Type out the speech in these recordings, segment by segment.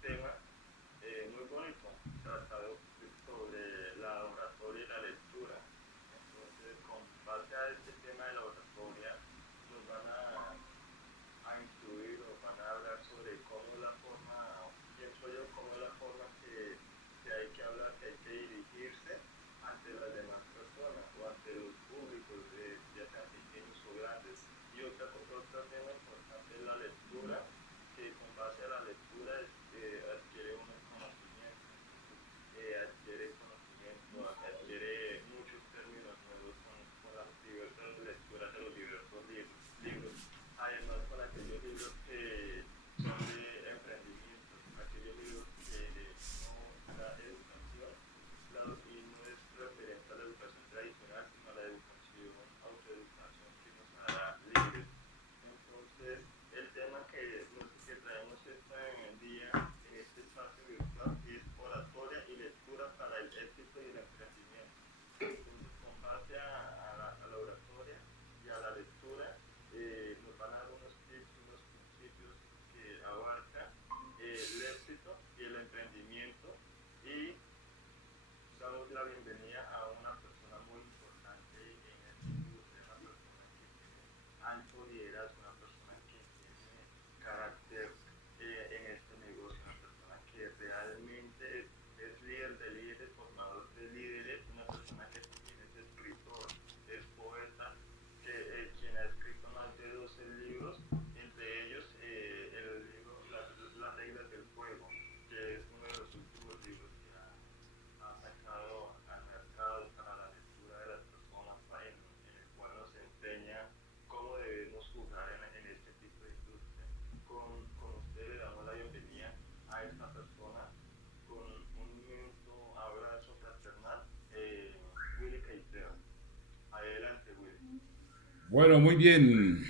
tema muy bonito, tratado sobre la oratoria y la lectura. Entonces, con base a este tema de la oratoria, nos van a incluir o van a hablar sobre cómo es la forma, pienso yo, cómo es la forma que hay que hablar, que hay que dirigirse ante las demás personas o ante los públicos, ya sean pequeños o grandes. Y otro tema importante es la lectura, que con base a la lectura adquiere uno conocimiento. Entonces, adquiere conocimiento, adquiere muchos términos nuevos con las diversas lecturas de los diversos libros. Además, con aquellos libros que son de emprendimiento, aquellos libros que no da educación y no es referente a la educación tradicional, sino a la educación, autoeducación que nos hará libres. Entonces, el tema que traemos en el día, en este espacio virtual, es oratoria y lectura para el éxito y el emprendimiento. Entonces, con base a la oratoria y a la lectura, nos van a dar unos tips, unos principios que abarcan el éxito y el emprendimiento, y damos la bienvenida a una persona muy importante en esta industria, una persona que tiene alto liderazgo, una persona que tiene carácter en este negocio, una persona que realmente es líder de líderes, formador de líderes, una persona que también es escritor, es poeta, quien ha escrito más de 12 libros, entre ellos el libro Las reglas del juego, que es uno de los últimos libros que ha sacado al mercado para la lectura de las personas, en el cual nos enseña cómo debemos jugar en este tipo de industria. Con usted le damos la bienvenida a esta persona con un inmenso abrazo fraternal, Willy Caicedo. Adelante, Willy. Bueno, muy bien.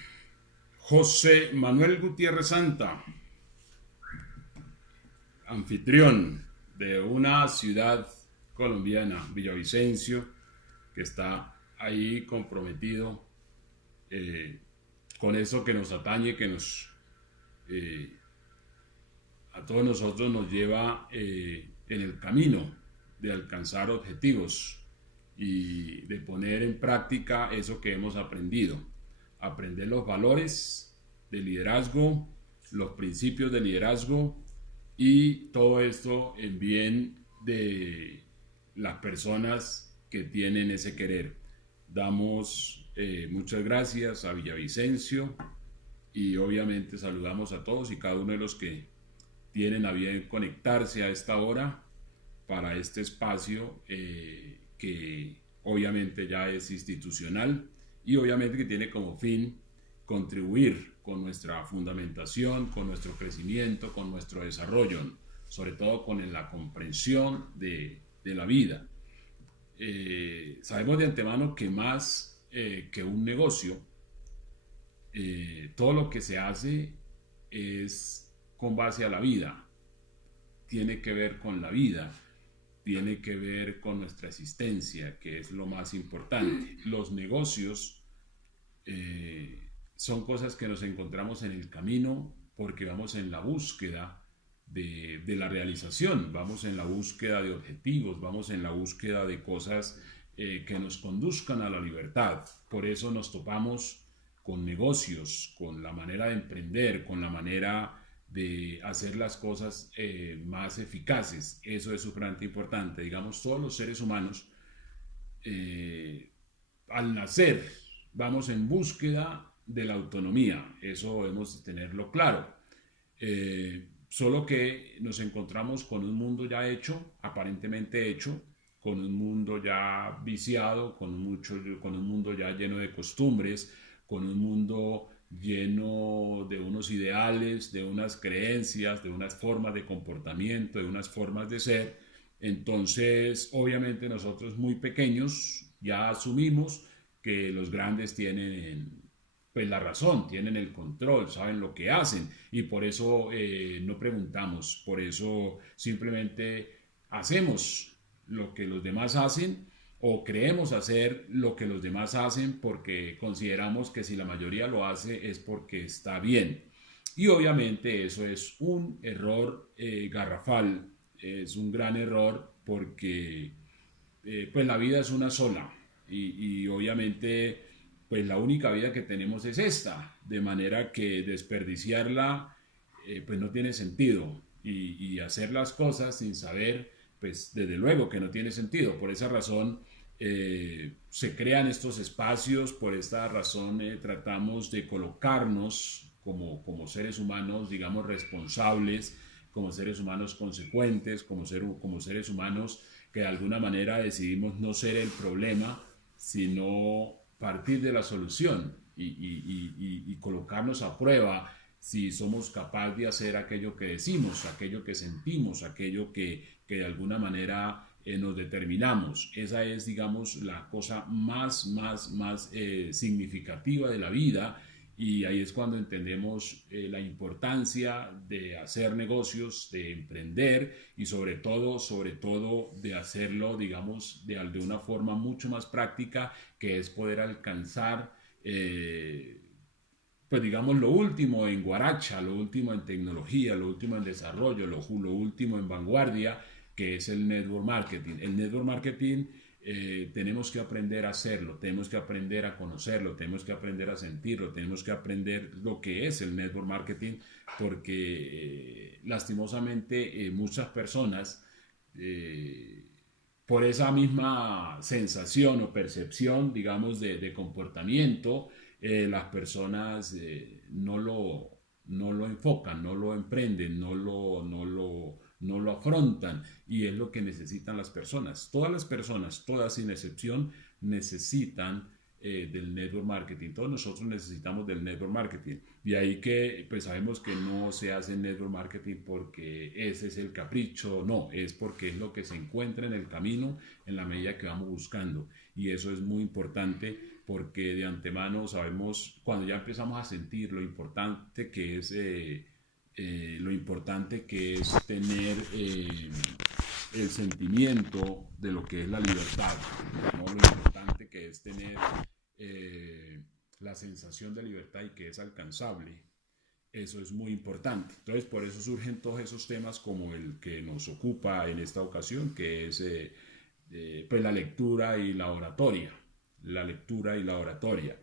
José Manuel Gutiérrez Santa, anfitrión de una ciudad colombiana, Villavicencio, que está ahí comprometido con eso que nos atañe, que eh, a todos nosotros nos lleva en el camino de alcanzar objetivos y de poner en práctica eso que hemos aprendido. Aprender los valores de liderazgo, los principios de liderazgo y todo esto en bien de las personas que tienen ese querer. Damos muchas gracias a Villavicencio y obviamente saludamos a todos y cada uno de los que tienen a bien conectarse a esta hora para este espacio que obviamente ya es institucional y obviamente que tiene como fin contribuir con nuestra fundamentación, con nuestro crecimiento, con nuestro desarrollo, sobre todo con la comprensión de la vida. Sabemos de antemano que más que un negocio, todo lo que se hace es con base a la vida, tiene que ver con la vida, tiene que ver con nuestra existencia, que es lo más importante. Los negocios son cosas que nos encontramos en el camino porque vamos en la búsqueda de la realización, vamos en la búsqueda de objetivos, vamos en la búsqueda de cosas que nos conduzcan a la libertad. Por eso nos topamos con negocios, con la manera de emprender, con la manera de hacer las cosas más eficaces. Eso es sumamente importante. Digamos, todos los seres humanos, al nacer, vamos en búsqueda de la autonomía. Eso debemos tenerlo claro. Solo que nos encontramos con un mundo ya hecho, aparentemente hecho, con un mundo ya viciado, con un mundo ya lleno de costumbres, con un mundo lleno de unos ideales, de unas creencias, de unas formas de comportamiento, de unas formas de ser. Entonces, obviamente nosotros muy pequeños ya asumimos que los grandes tienen pues la razón, tienen el control, saben lo que hacen y por eso no preguntamos, por eso simplemente hacemos lo que los demás hacen o creemos hacer lo que los demás hacen porque consideramos que si la mayoría lo hace es porque está bien. Y obviamente eso es un error garrafal, es un gran error porque pues la vida es una sola y obviamente pues la única vida que tenemos es esta, de manera que desperdiciarla pues no tiene sentido y hacer las cosas sin saber pues desde luego que no tiene sentido. Por esa razón se crean estos espacios, por esta razón tratamos de colocarnos como seres humanos, digamos, responsables, como seres humanos consecuentes, como seres humanos que de alguna manera decidimos no ser el problema, sino partir de la solución y colocarnos a prueba si somos capaces de hacer aquello que decimos, aquello que sentimos, aquello que de alguna manera nos determinamos. Esa es, digamos, la cosa más significativa de la vida y ahí es cuando entendemos la importancia de hacer negocios, de emprender y sobre todo de hacerlo, digamos, de una forma mucho más práctica, que es poder alcanzar pues digamos lo último en guaracha, lo último en tecnología, lo último en desarrollo, lo último en vanguardia, que es el network marketing. El network marketing tenemos que aprender a hacerlo, tenemos que aprender a conocerlo, tenemos que aprender a sentirlo, tenemos que aprender lo que es el network marketing, porque lastimosamente muchas personas por esa misma sensación o percepción, digamos, de comportamiento, las personas no lo enfocan, no lo emprenden, no lo afrontan y es lo que necesitan las personas. Todas las personas, todas sin excepción, necesitan del network marketing. Todos nosotros necesitamos del network marketing. De ahí que pues sabemos que no se hace network marketing porque ese es el capricho, no, es porque es lo que se encuentra en el camino en la medida que vamos buscando. Y eso es muy importante porque de antemano sabemos, cuando ya empezamos a sentir lo importante que es tener el sentimiento de lo que es la libertad, ¿no? Lo importante que es tener la sensación de libertad y que es alcanzable. Eso es muy importante. Entonces, por eso surgen todos esos temas como el que nos ocupa en esta ocasión, que es pues la lectura y la oratoria. La lectura y la oratoria.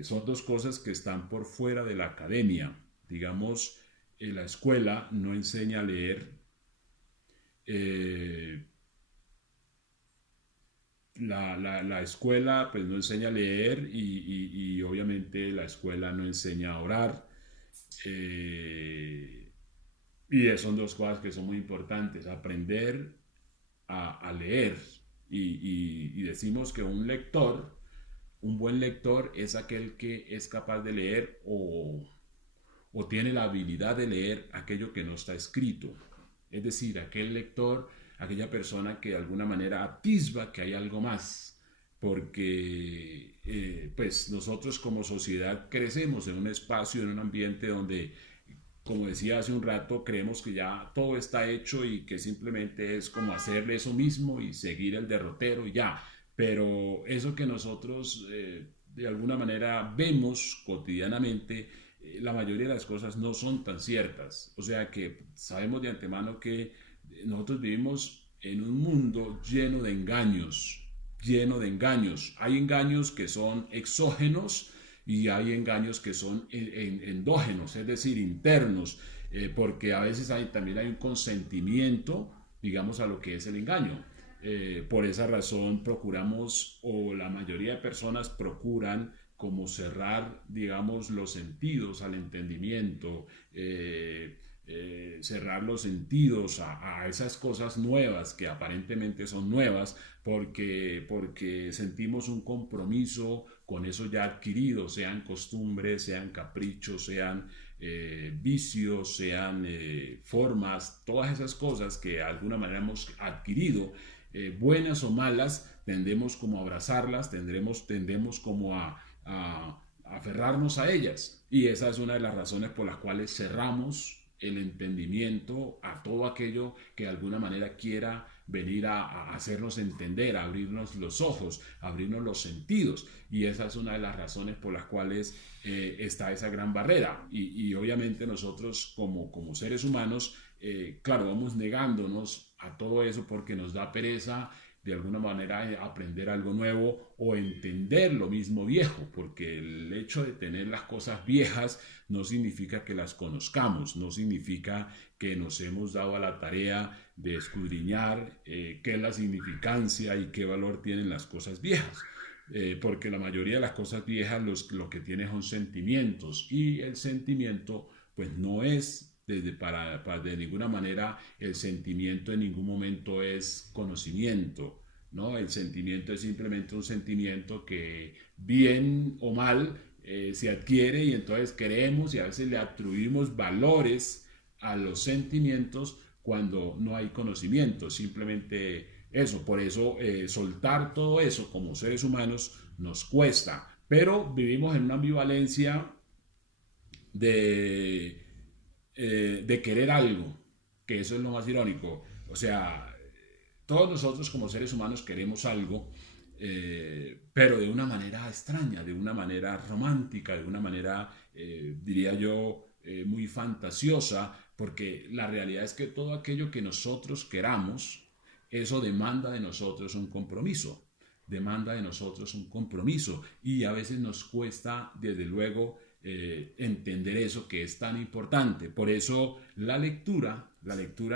Son dos cosas que están por fuera de la academia. Digamos, la escuela no enseña a leer. La escuela pues no enseña a leer y obviamente la escuela no enseña a orar. Y son dos cosas que son muy importantes. Aprender a leer. Y decimos que un buen lector es aquel que es capaz de leer o tiene la habilidad de leer aquello que no está escrito. Es decir, aquel lector, aquella persona que de alguna manera atisba que hay algo más, porque pues nosotros como sociedad crecemos en un espacio, en un ambiente donde, como decía hace un rato, creemos que ya todo está hecho y que simplemente es como hacerle eso mismo y seguir el derrotero y ya. Pero eso que nosotros de alguna manera vemos cotidianamente, la mayoría de las cosas no son tan ciertas. O sea que sabemos de antemano que nosotros vivimos en un mundo lleno de engaños, lleno de engaños. Hay engaños que son exógenos y hay engaños que son endógenos, es decir, internos, porque a veces también hay un consentimiento, digamos, a lo que es el engaño. Por esa razón procuramos, o la mayoría de personas procuran, como cerrar, digamos, los sentidos al entendimiento, cerrar los sentidos a esas cosas nuevas que aparentemente son nuevas porque sentimos un compromiso con eso ya adquirido, sean costumbres, sean caprichos, sean vicios, sean formas, todas esas cosas que de alguna manera hemos adquirido, buenas o malas, tendemos como a abrazarlas, tendemos como a aferrarnos a ellas. Y esa es una de las razones por las cuales cerramos el entendimiento a todo aquello que de alguna manera quiera venir a hacernos entender, a abrirnos los ojos, a abrirnos los sentidos. Y esa es una de las razones por las cuales está esa gran barrera. Y obviamente nosotros como seres humanos, claro, vamos negándonos a todo eso porque nos da pereza de alguna manera aprender algo nuevo o entender lo mismo viejo, porque el hecho de tener las cosas viejas no significa que las conozcamos, no significa que nos hemos dado a la tarea de escudriñar qué es la significancia y qué valor tienen las cosas viejas. Porque la mayoría de las cosas viejas lo que tienen son sentimientos, y el sentimiento pues no es de ninguna manera. El sentimiento en ningún momento es conocimiento, ¿no? El sentimiento es simplemente un sentimiento que bien o mal se adquiere, y entonces queremos y a veces le atribuimos valores a los sentimientos cuando no hay conocimiento, simplemente eso. Por eso soltar todo eso como seres humanos nos cuesta, pero vivimos en una ambivalencia de de querer algo, que eso es lo más irónico. O sea, todos nosotros como seres humanos queremos algo, pero de una manera extraña, de una manera romántica, de una manera, diría yo, muy fantasiosa, porque la realidad es que todo aquello que nosotros queramos, eso demanda de nosotros un compromiso, demanda de nosotros un compromiso, y a veces nos cuesta, desde luego, entender eso que es tan importante. Por eso la lectura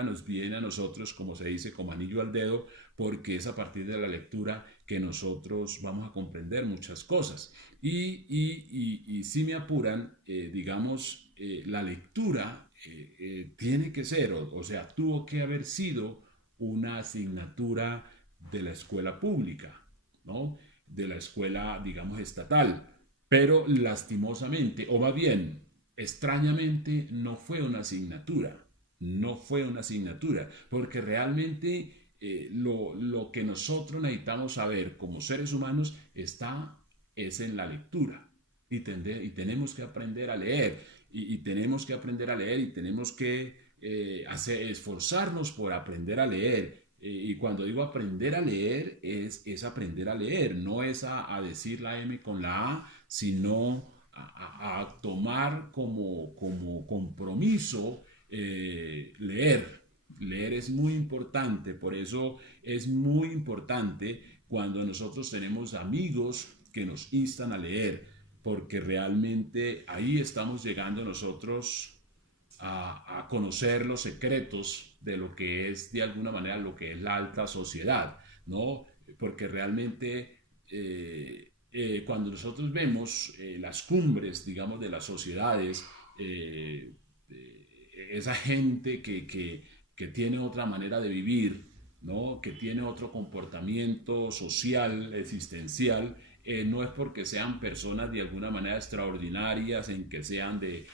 nos viene a nosotros, como se dice, como anillo al dedo, porque es a partir de la lectura que nosotros vamos a comprender muchas cosas. Y si me apuran, digamos, la lectura tiene que ser, o sea, tuvo que haber sido una asignatura de la escuela pública, ¿no? De la escuela, digamos, estatal. Pero lastimosamente, o más bien, extrañamente, no fue una asignatura. No fue una asignatura, porque realmente lo que nosotros necesitamos saber como seres humanos es en la lectura. Y tenemos que aprender a leer. Y tenemos que aprender a leer, y tenemos que esforzarnos por aprender a leer. Y cuando digo aprender a leer, es aprender a leer, no es a decir la M con la A, sino a tomar como compromiso leer. Leer es muy importante, por eso es muy importante cuando nosotros tenemos amigos que nos instan a leer, porque realmente ahí estamos llegando nosotros a conocer los secretos de lo que es de alguna manera lo que es la alta sociedad, ¿no? Porque realmente cuando nosotros vemos las cumbres, digamos, de las sociedades, esa gente que tiene otra manera de vivir, ¿no? Que tiene otro comportamiento social, existencial, no es porque sean personas de alguna manera extraordinarias, en que sean de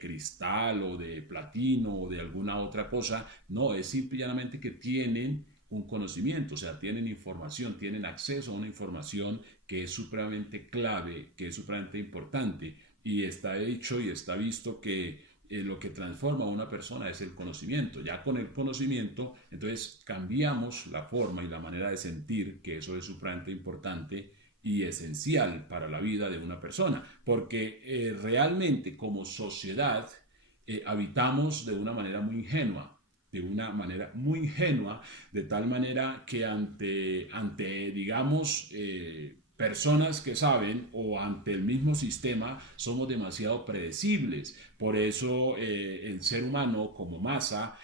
cristal o de platino o de alguna otra cosa, no, es simplemente que tienen un conocimiento, o sea, tienen información, tienen acceso a una información que es supremamente clave, que es supremamente importante, y está hecho y está visto que lo que transforma a una persona es el conocimiento. Ya con el conocimiento, entonces cambiamos la forma y la manera de sentir, que eso es supremamente importante y esencial para la vida de una persona, porque realmente como sociedad habitamos de una manera muy ingenua, de tal manera que ante digamos, personas que saben, o ante el mismo sistema, somos demasiado predecibles. Por eso el ser humano como masa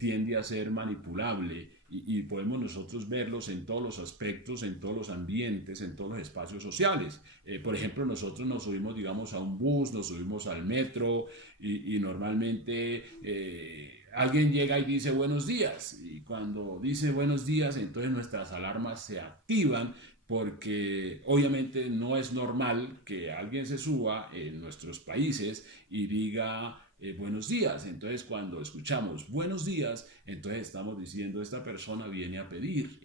tiende a ser manipulable, y podemos nosotros verlos en todos los aspectos, en todos los ambientes, en todos los espacios sociales. Por ejemplo, nosotros nos subimos, digamos, a un bus, nos subimos al metro, y normalmente alguien llega y dice buenos días, y cuando dice buenos días, entonces nuestras alarmas se activan, porque obviamente no es normal que alguien se suba en nuestros países y diga buenos días. Entonces cuando escuchamos buenos días, entonces estamos diciendo esta persona viene a pedir,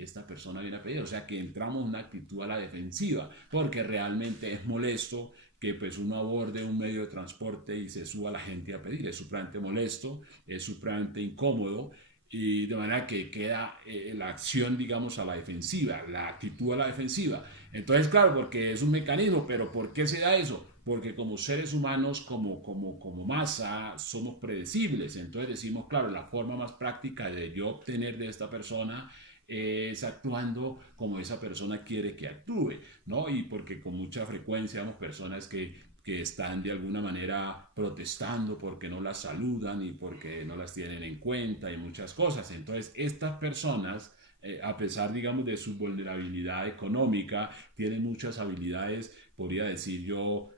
o sea que entramos en una actitud a la defensiva, porque realmente es molesto que pues uno aborde un medio de transporte y se suba la gente a pedir. Es supremamente molesto, es supremamente incómodo y de manera que queda la acción, digamos, a la defensiva, la actitud a la defensiva. Entonces, claro, porque es un mecanismo, pero ¿por qué se da eso? Porque como seres humanos, como masa, somos predecibles. Entonces decimos, claro, la forma más práctica de yo obtener de esta persona es actuando como esa persona quiere que actúe, ¿no? Y porque con mucha frecuencia vemos personas que están de alguna manera protestando porque no las saludan y porque no las tienen en cuenta y muchas cosas. Entonces, estas personas, a pesar, digamos, de su vulnerabilidad económica, tienen muchas habilidades, podría decir yo,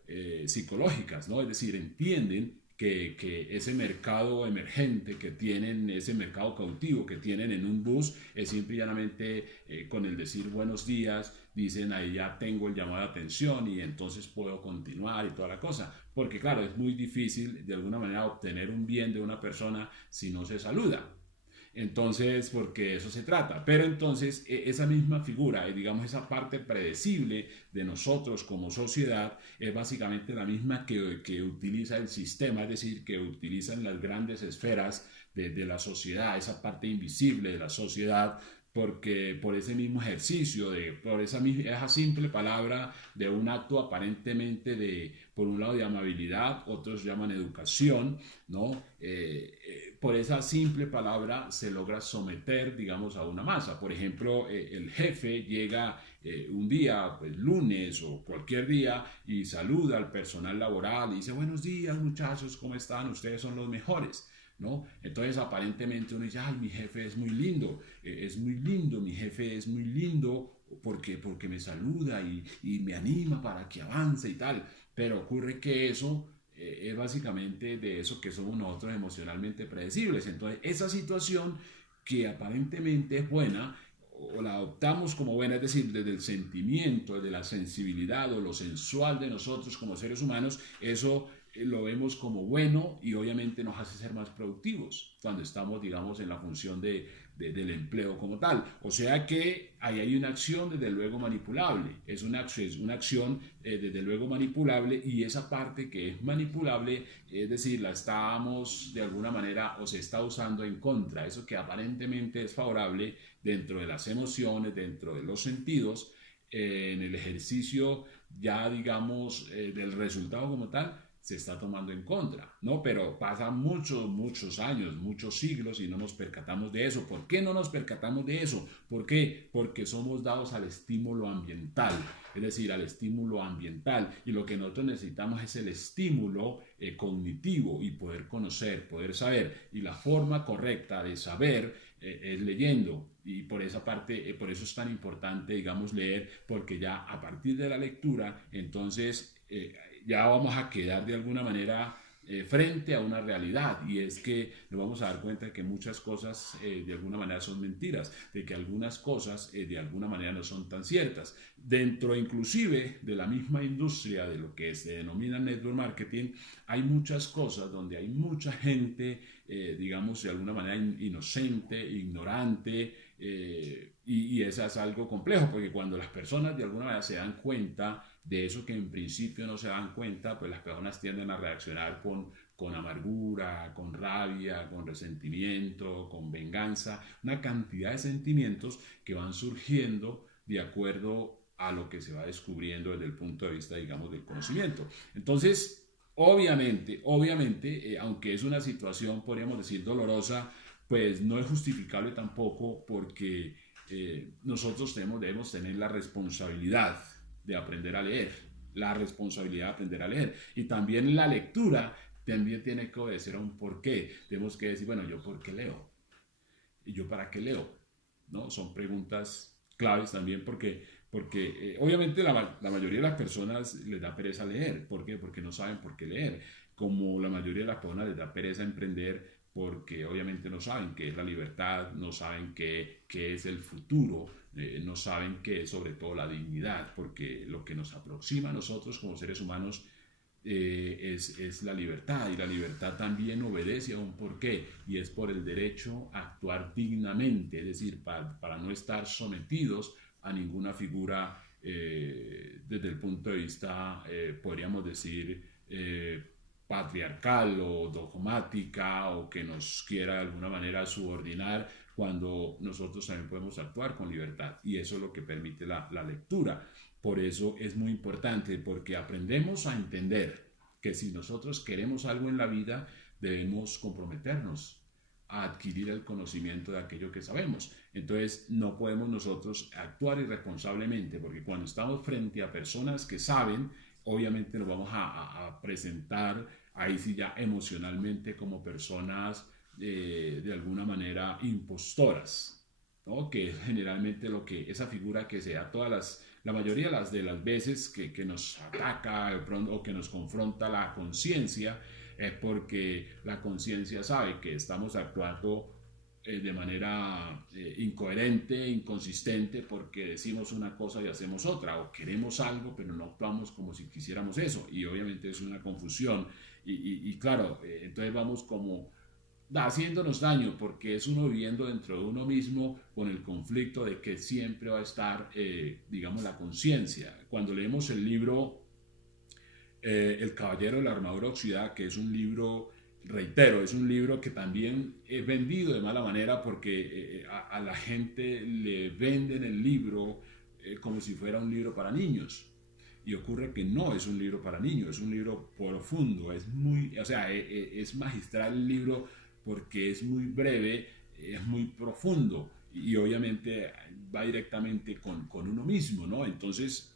psicológicas, ¿no? Es decir, entienden que ese mercado emergente que tienen, ese mercado cautivo que tienen en un bus, es simple y llanamente con el decir buenos días, dicen ahí ya tengo el llamado de atención y entonces puedo continuar y toda la cosa. Porque claro, es muy difícil de alguna manera obtener un bien de una persona si no se saluda. Entonces, porque eso se trata. Pero entonces, esa misma figura, digamos, esa parte predecible de nosotros como sociedad, es básicamente la misma que utiliza el sistema, es decir, que utilizan las grandes esferas de la sociedad, esa parte invisible de la sociedad, porque por ese mismo ejercicio, por esa simple palabra de un acto aparentemente por un lado de amabilidad, otros llaman educación, ¿no? Por esa simple palabra se logra someter, digamos, a una masa. Por ejemplo, el jefe llega un día, pues, lunes o cualquier día, y saluda al personal laboral y dice, buenos días muchachos, ¿cómo están? Ustedes son los mejores. ¿No? Entonces aparentemente uno dice, ay, mi jefe es muy lindo, mi jefe es muy lindo porque me saluda y me anima para que avance y tal, pero ocurre que eso es básicamente de eso que somos nosotros emocionalmente predecibles. Entonces esa situación que aparentemente es buena, o la adoptamos como buena, es decir, desde el sentimiento, desde la sensibilidad o lo sensual de nosotros como seres humanos, eso lo vemos como bueno y obviamente nos hace ser más productivos cuando estamos, digamos, en la función del empleo como tal. O sea que ahí hay una acción desde luego manipulable, es una acción desde luego manipulable, y esa parte que es manipulable, es decir, la estamos de alguna manera o se está usando en contra, eso que aparentemente es favorable dentro de las emociones, dentro de los sentidos, en el ejercicio ya digamos del resultado como tal, se está tomando en contra, ¿no? Pero pasan muchos años, muchos siglos y no nos percatamos de eso. ¿Por qué no nos percatamos de eso? ¿Por qué? Porque somos dados al estímulo ambiental, es decir, al estímulo ambiental, y lo que nosotros necesitamos es el estímulo cognitivo y poder conocer, poder saber, y la forma correcta de saber es leyendo, y por esa parte, por eso es tan importante, digamos, leer, porque ya a partir de la lectura, entonces ya vamos a quedar de alguna manera frente a una realidad, y es que nos vamos a dar cuenta de que muchas cosas de alguna manera son mentiras, de que algunas cosas de alguna manera no son tan ciertas. Dentro inclusive de la misma industria de lo que se denomina network marketing, hay muchas cosas donde hay mucha gente, digamos, de alguna manera inocente, ignorante, y eso es algo complejo, porque cuando las personas de alguna manera se dan cuenta de eso que en principio no se dan cuenta, pues las personas tienden a reaccionar con amargura, con rabia, con resentimiento, con venganza, una cantidad de sentimientos que van surgiendo de acuerdo a lo que se va descubriendo desde el punto de vista, digamos, del conocimiento. Entonces, obviamente, aunque es una situación, podríamos decir, dolorosa, pues no es justificable tampoco, porque nosotros debemos tener la responsabilidad de aprender a leer, la responsabilidad de aprender a leer, y también la lectura también tiene que obedecer a un porqué. Tenemos que decir, bueno, ¿yo por qué leo? ¿Y yo para qué leo? ¿No? Son preguntas claves también, porque obviamente la mayoría de las personas les da pereza leer. ¿Por qué? Porque no saben por qué leer. Como la mayoría de las personas les da pereza emprender, porque obviamente no saben qué es la libertad, no saben qué es el futuro, no saben qué es sobre todo la dignidad, porque lo que nos aproxima a nosotros como seres humanos es la libertad, y la libertad también obedece a un porqué, y es por el derecho a actuar dignamente, es decir, para no estar sometidos a ninguna figura desde el punto de vista, podríamos decir, patriarcal o dogmática, o que nos quiera de alguna manera subordinar, cuando nosotros también podemos actuar con libertad, y eso es lo que permite la lectura. Por eso es muy importante, porque aprendemos a entender que si nosotros queremos algo en la vida, debemos comprometernos a adquirir el conocimiento de aquello que sabemos. Entonces no podemos nosotros actuar irresponsablemente, porque cuando estamos frente a personas que saben, obviamente nos vamos a presentar ahí sí ya emocionalmente como personas de alguna manera impostoras, ¿no? Que es generalmente lo que, esa figura que se da la mayoría de las veces que nos ataca o que nos confronta la conciencia, es porque la conciencia sabe que estamos actuando de manera incoherente, inconsistente, porque decimos una cosa y hacemos otra, o queremos algo pero no actuamos como si quisiéramos eso, y obviamente es una confusión, y claro, entonces vamos como haciéndonos daño, porque es uno viviendo dentro de uno mismo con el conflicto de que siempre va a estar, digamos, la conciencia. Cuando leemos el libro El Caballero de la Armadura Oxidada, que es un libro, reitero, es un libro que también es vendido de mala manera, porque a la gente le venden el libro como si fuera un libro para niños. Y ocurre que no es un libro para niños, es un libro profundo, es muy, o sea, es magistral el libro, porque es muy breve, es muy profundo, y obviamente va directamente con uno mismo, ¿no? Entonces,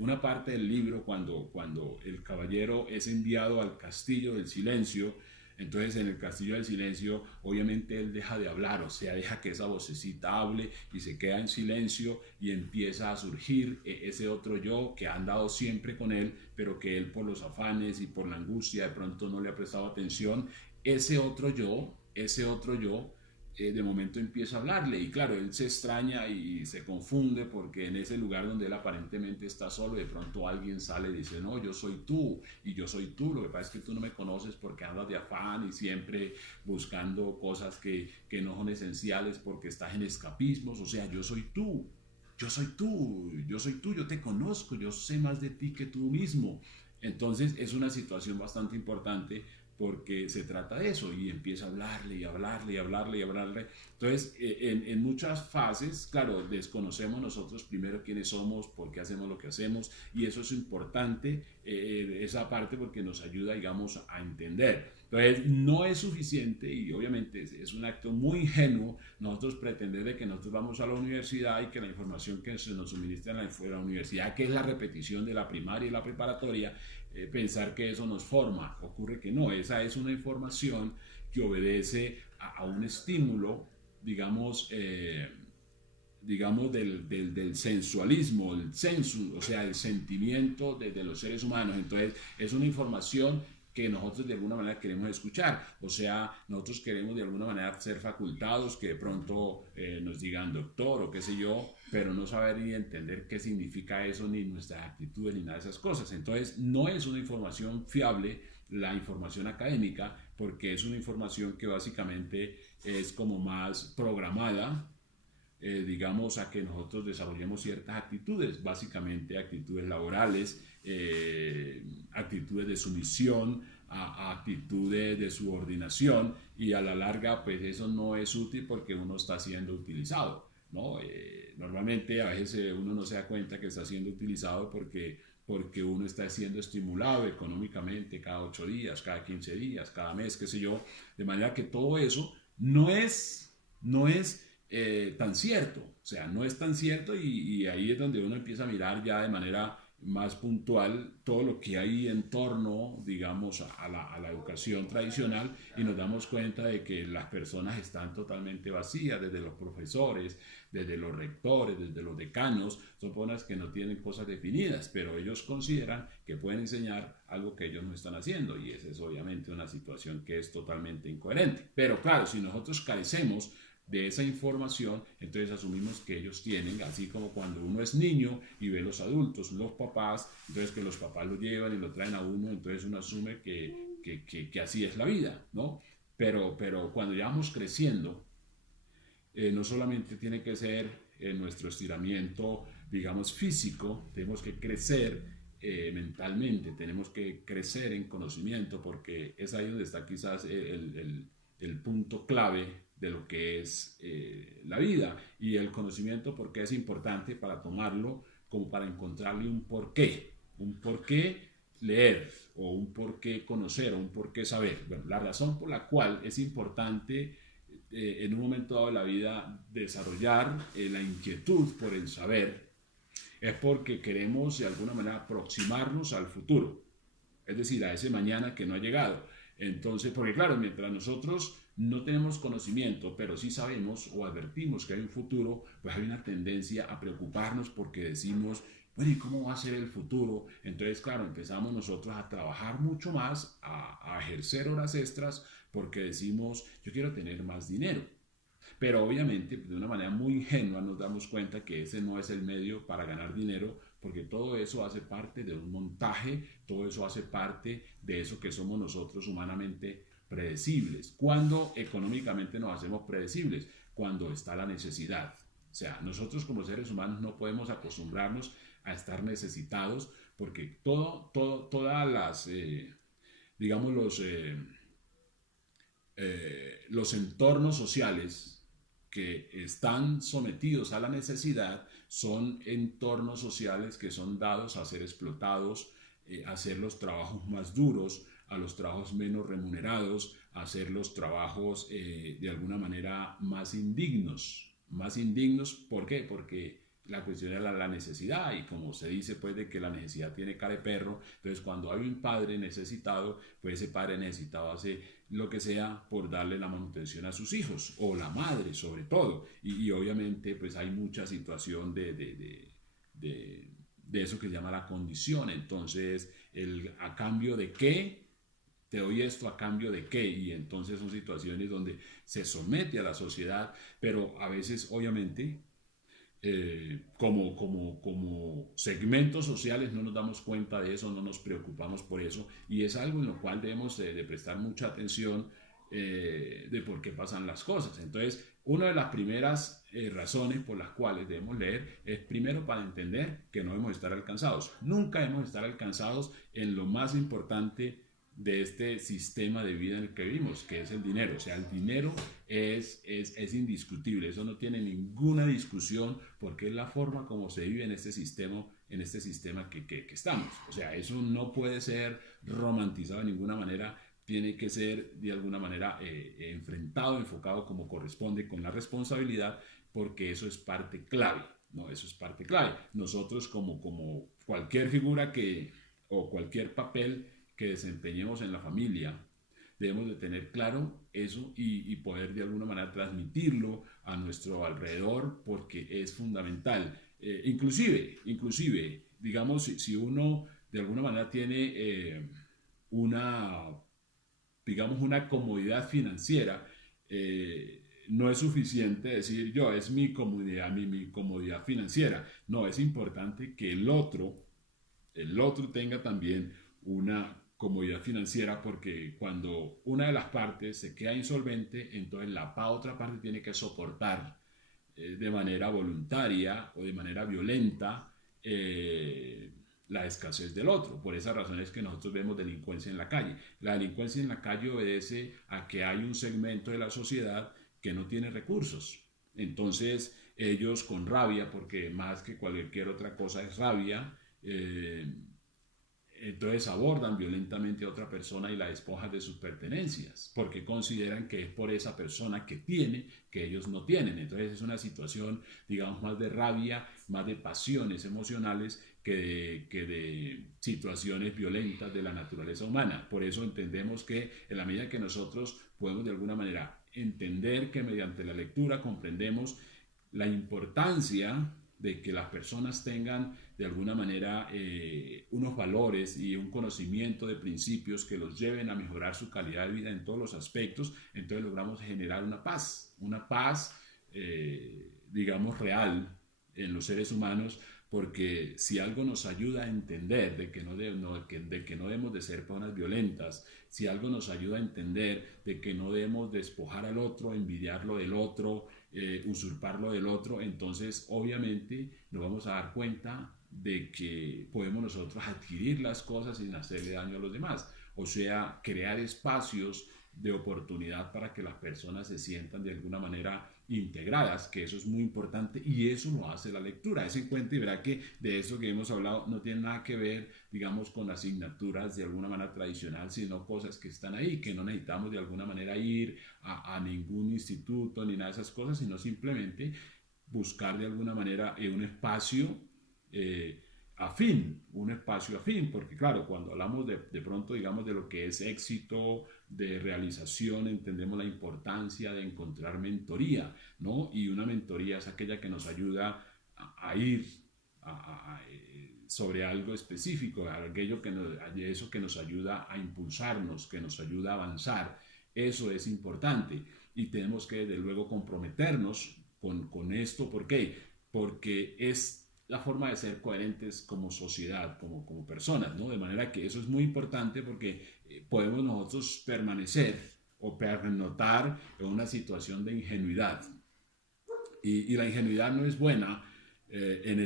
una parte del libro, cuando el caballero es enviado al castillo del silencio, entonces en el castillo del silencio obviamente él deja de hablar, o sea, deja que esa vocecita hable y se queda en silencio, y empieza a surgir ese otro yo que ha andado siempre con él, pero que él, por los afanes y por la angustia, de pronto no le ha prestado atención. Ese otro yo, de momento empieza a hablarle, y claro, él se extraña y se confunde, porque en ese lugar donde él aparentemente está solo, de pronto alguien sale y dice: no, yo soy tú, y yo soy tú, lo que pasa es que tú no me conoces porque andas de afán y siempre buscando cosas que no son esenciales, porque estás en escapismos. O sea, yo soy tú, yo soy tú, yo soy tú, yo te conozco, yo sé más de ti que tú mismo. Entonces es una situación bastante importante, porque se trata de eso, y empieza a hablarle y hablarle y hablarle y hablarle. Entonces, en muchas fases, claro, desconocemos nosotros primero quiénes somos, por qué hacemos lo que hacemos, y eso es importante, esa parte, porque nos ayuda, digamos, a entender. Entonces, no es suficiente, y obviamente es un acto muy ingenuo nosotros pretender de que nosotros vamos a la universidad y que la información que se nos suministra en la universidad, que es la repetición de la primaria y la preparatoria, pensar que eso nos forma. Ocurre que no, esa es una información que obedece a un estímulo, digamos, digamos del sensualismo, el sensu, o sea, el sentimiento de los seres humanos. Entonces es una información que nosotros de alguna manera queremos escuchar, o sea, nosotros queremos de alguna manera ser facultados, que de pronto nos digan doctor o qué sé yo, pero no saber ni entender qué significa eso, ni nuestras actitudes, ni nada de esas cosas. Entonces no es una información fiable la información académica, porque es una información que básicamente es como más programada, digamos, a que nosotros desarrollemos ciertas actitudes, básicamente actitudes laborales, actitudes de sumisión, a actitudes de subordinación, y a la larga pues eso no es útil, porque uno está siendo utilizado, ¿no? Normalmente a veces uno no se da cuenta que está siendo utilizado, porque uno está siendo estimulado económicamente cada 8 días, cada 15 días, cada mes, qué sé yo, de manera que todo eso no es tan cierto, o sea, no es tan cierto, y ahí es donde uno empieza a mirar ya de manera más puntual todo lo que hay en torno, digamos, a la educación tradicional, y nos damos cuenta de que las personas están totalmente vacías, desde los profesores, desde los rectores, desde los decanos. Son personas que no tienen cosas definidas, pero ellos consideran que pueden enseñar algo que ellos no están haciendo, y esa es obviamente una situación que es totalmente incoherente. Pero claro, si nosotros carecemos de esa información, entonces asumimos que ellos tienen, así como cuando uno es niño y ve los adultos, los papás, entonces que los papás lo llevan y lo traen a uno, entonces uno asume que así es la vida, ¿no? Pero cuando ya vamos creciendo, no solamente tiene que ser nuestro estiramiento digamos, físico, tenemos que crecer mentalmente, tenemos que crecer en conocimiento, porque es ahí donde está quizás el punto clave de lo que es la vida y el conocimiento, porque es importante para tomarlo como para encontrarle un porqué leer o un porqué conocer o un porqué saber. Bueno, la razón por la cual es importante en un momento dado de la vida desarrollar la inquietud por el saber es porque queremos de alguna manera aproximarnos al futuro, es decir, a ese mañana que no ha llegado. Entonces, porque claro, mientras nosotros no tenemos conocimiento, pero sí sabemos o advertimos que hay un futuro, pues hay una tendencia a preocuparnos porque decimos, bueno, ¿y cómo va a ser el futuro? Entonces, claro, empezamos nosotros a trabajar mucho más, a ejercer horas extras, porque decimos, yo quiero tener más dinero. Pero obviamente, de una manera muy ingenua, nos damos cuenta que ese no es el medio para ganar dinero, porque todo eso hace parte de un montaje, todo eso hace parte de eso que somos nosotros humanamente predecibles. ¿Cuándo económicamente nos hacemos predecibles? Cuando está la necesidad. O sea, nosotros como seres humanos no podemos acostumbrarnos a estar necesitados, porque todas las, digamos, los entornos sociales que están sometidos a la necesidad son entornos sociales que son dados a ser explotados, a hacer los trabajos más duros, a los trabajos menos remunerados, a hacer los trabajos de alguna manera más indignos. Más indignos, ¿por qué? Porque la cuestión es la necesidad, y como se dice pues de que la necesidad tiene cara de perro, entonces cuando hay un padre necesitado, pues ese padre necesitado hace lo que sea por darle la manutención a sus hijos, o la madre sobre todo, y obviamente pues hay mucha situación de eso que se llama la condición. Entonces a cambio de qué te doy esto, a cambio de qué, y entonces son situaciones donde se somete a la sociedad, pero a veces obviamente como segmentos sociales no nos damos cuenta de eso, no nos preocupamos por eso, y es algo en lo cual debemos de prestar mucha atención de por qué pasan las cosas. Entonces, una de las primeras razones por las cuales debemos leer es primero para entender que no debemos estar alcanzados. Nunca debemos estar alcanzados en lo más importante de este sistema de vida en el que vivimos, que es el dinero. O sea, el dinero es indiscutible, eso no tiene ninguna discusión, porque es la forma como se vive en este sistema que estamos. O sea, eso no puede ser romantizado de ninguna manera, tiene que ser de alguna manera enfrentado, enfocado como corresponde, con la responsabilidad, porque eso es parte clave, ¿no? Eso es parte clave. Nosotros como cualquier figura o cualquier papel que desempeñemos en la familia, debemos de tener claro eso y poder de alguna manera transmitirlo a nuestro alrededor, porque es fundamental. Inclusive, digamos, si uno de alguna manera tiene una, digamos, una comodidad financiera, no es suficiente decir yo, es mi comodidad, mi comodidad financiera. No, es importante que el otro tenga también una comodidad financiera, porque cuando una de las partes se queda insolvente, entonces la otra parte tiene que soportar de manera voluntaria o de manera violenta la escasez del otro. Por esa razón es que nosotros vemos delincuencia en la calle. La delincuencia en la calle obedece a que hay un segmento de la sociedad que no tiene recursos. Entonces ellos, con rabia, porque más que cualquier otra cosa es rabia, entonces abordan violentamente a otra persona y la despojan de sus pertenencias, porque consideran que es por esa persona que tiene, que ellos no tienen. Entonces es una situación, digamos, más de rabia, más de pasiones emocionales que de situaciones violentas de la naturaleza humana. Por eso entendemos que en la medida que nosotros podemos de alguna manera entender que mediante la lectura comprendemos la importancia de que las personas tengan de alguna manera unos valores y un conocimiento de principios que los lleven a mejorar su calidad de vida en todos los aspectos, entonces logramos generar una paz digamos real en los seres humanos, porque si algo nos ayuda a entender de que no debemos de ser personas violentas, si algo nos ayuda a entender de que no debemos despojar al otro, envidiarlo del otro, usurparlo del otro, entonces obviamente nos vamos a dar cuenta de que podemos nosotros adquirir las cosas sin hacerle daño a los demás. O sea, crear espacios de oportunidad para que las personas se sientan de alguna manera integradas, que eso es muy importante y eso lo hace la lectura. Ese en cuenta y verá que de eso que hemos hablado no tiene nada que ver, digamos, con asignaturas de alguna manera tradicional, sino cosas que están ahí, que no necesitamos de alguna manera ir a ningún instituto ni nada de esas cosas, sino simplemente buscar de alguna manera un espacio afín, un espacio afín, porque claro, cuando hablamos de pronto, digamos, de lo que es éxito, de realización, entendemos la importancia de encontrar mentoría, ¿no? Y una mentoría es aquella que nos ayuda a ir sobre algo específico, aquello eso que nos ayuda a impulsarnos, que nos ayuda a avanzar. Eso es importante y tenemos que desde luego comprometernos con esto. ¿Por qué? Porque es la forma de ser coherentes como sociedad, como personas, ¿no? De manera que eso es muy importante porque podemos nosotros permanecer o pernotar en una situación de ingenuidad. Y la ingenuidad no es buena,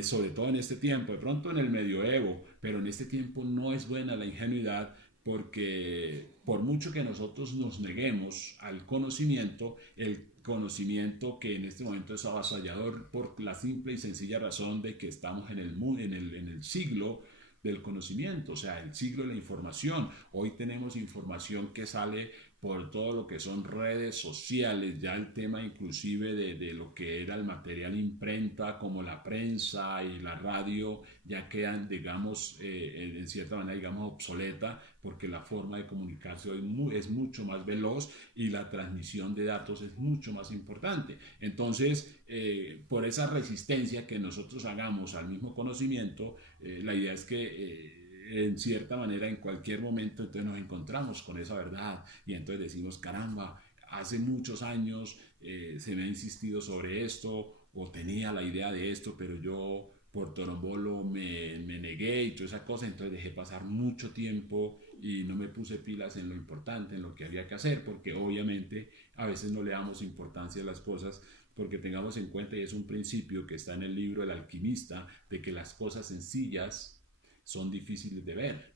sobre todo en este tiempo, de pronto en el medioevo, pero en este tiempo no es buena la ingenuidad porque por mucho que nosotros nos neguemos al conocimiento, el conocimiento que en este momento es avasallador por la simple y sencilla razón de que estamos en el siglo del conocimiento, o sea, el siglo de la información. Hoy tenemos información que sale por todo lo que son redes sociales, ya el tema inclusive de lo que era el material imprenta, como la prensa y la radio, ya quedan, digamos, en cierta manera, digamos, obsoleta, porque la forma de comunicarse hoy es mucho más veloz y la transmisión de datos es mucho más importante. Entonces, por esa resistencia que nosotros hagamos al mismo conocimiento, la idea es que en cierta manera en cualquier momento entonces nos encontramos con esa verdad y entonces decimos, caramba, hace muchos años se me ha insistido sobre esto o tenía la idea de esto, pero yo por torombolo me negué y toda esa cosa, entonces dejé pasar mucho tiempo y no me puse pilas en lo importante, en lo que había que hacer, porque obviamente a veces no le damos importancia a las cosas, porque tengamos en cuenta, y es un principio que está en el libro El alquimista, de que las cosas sencillas son difíciles de ver,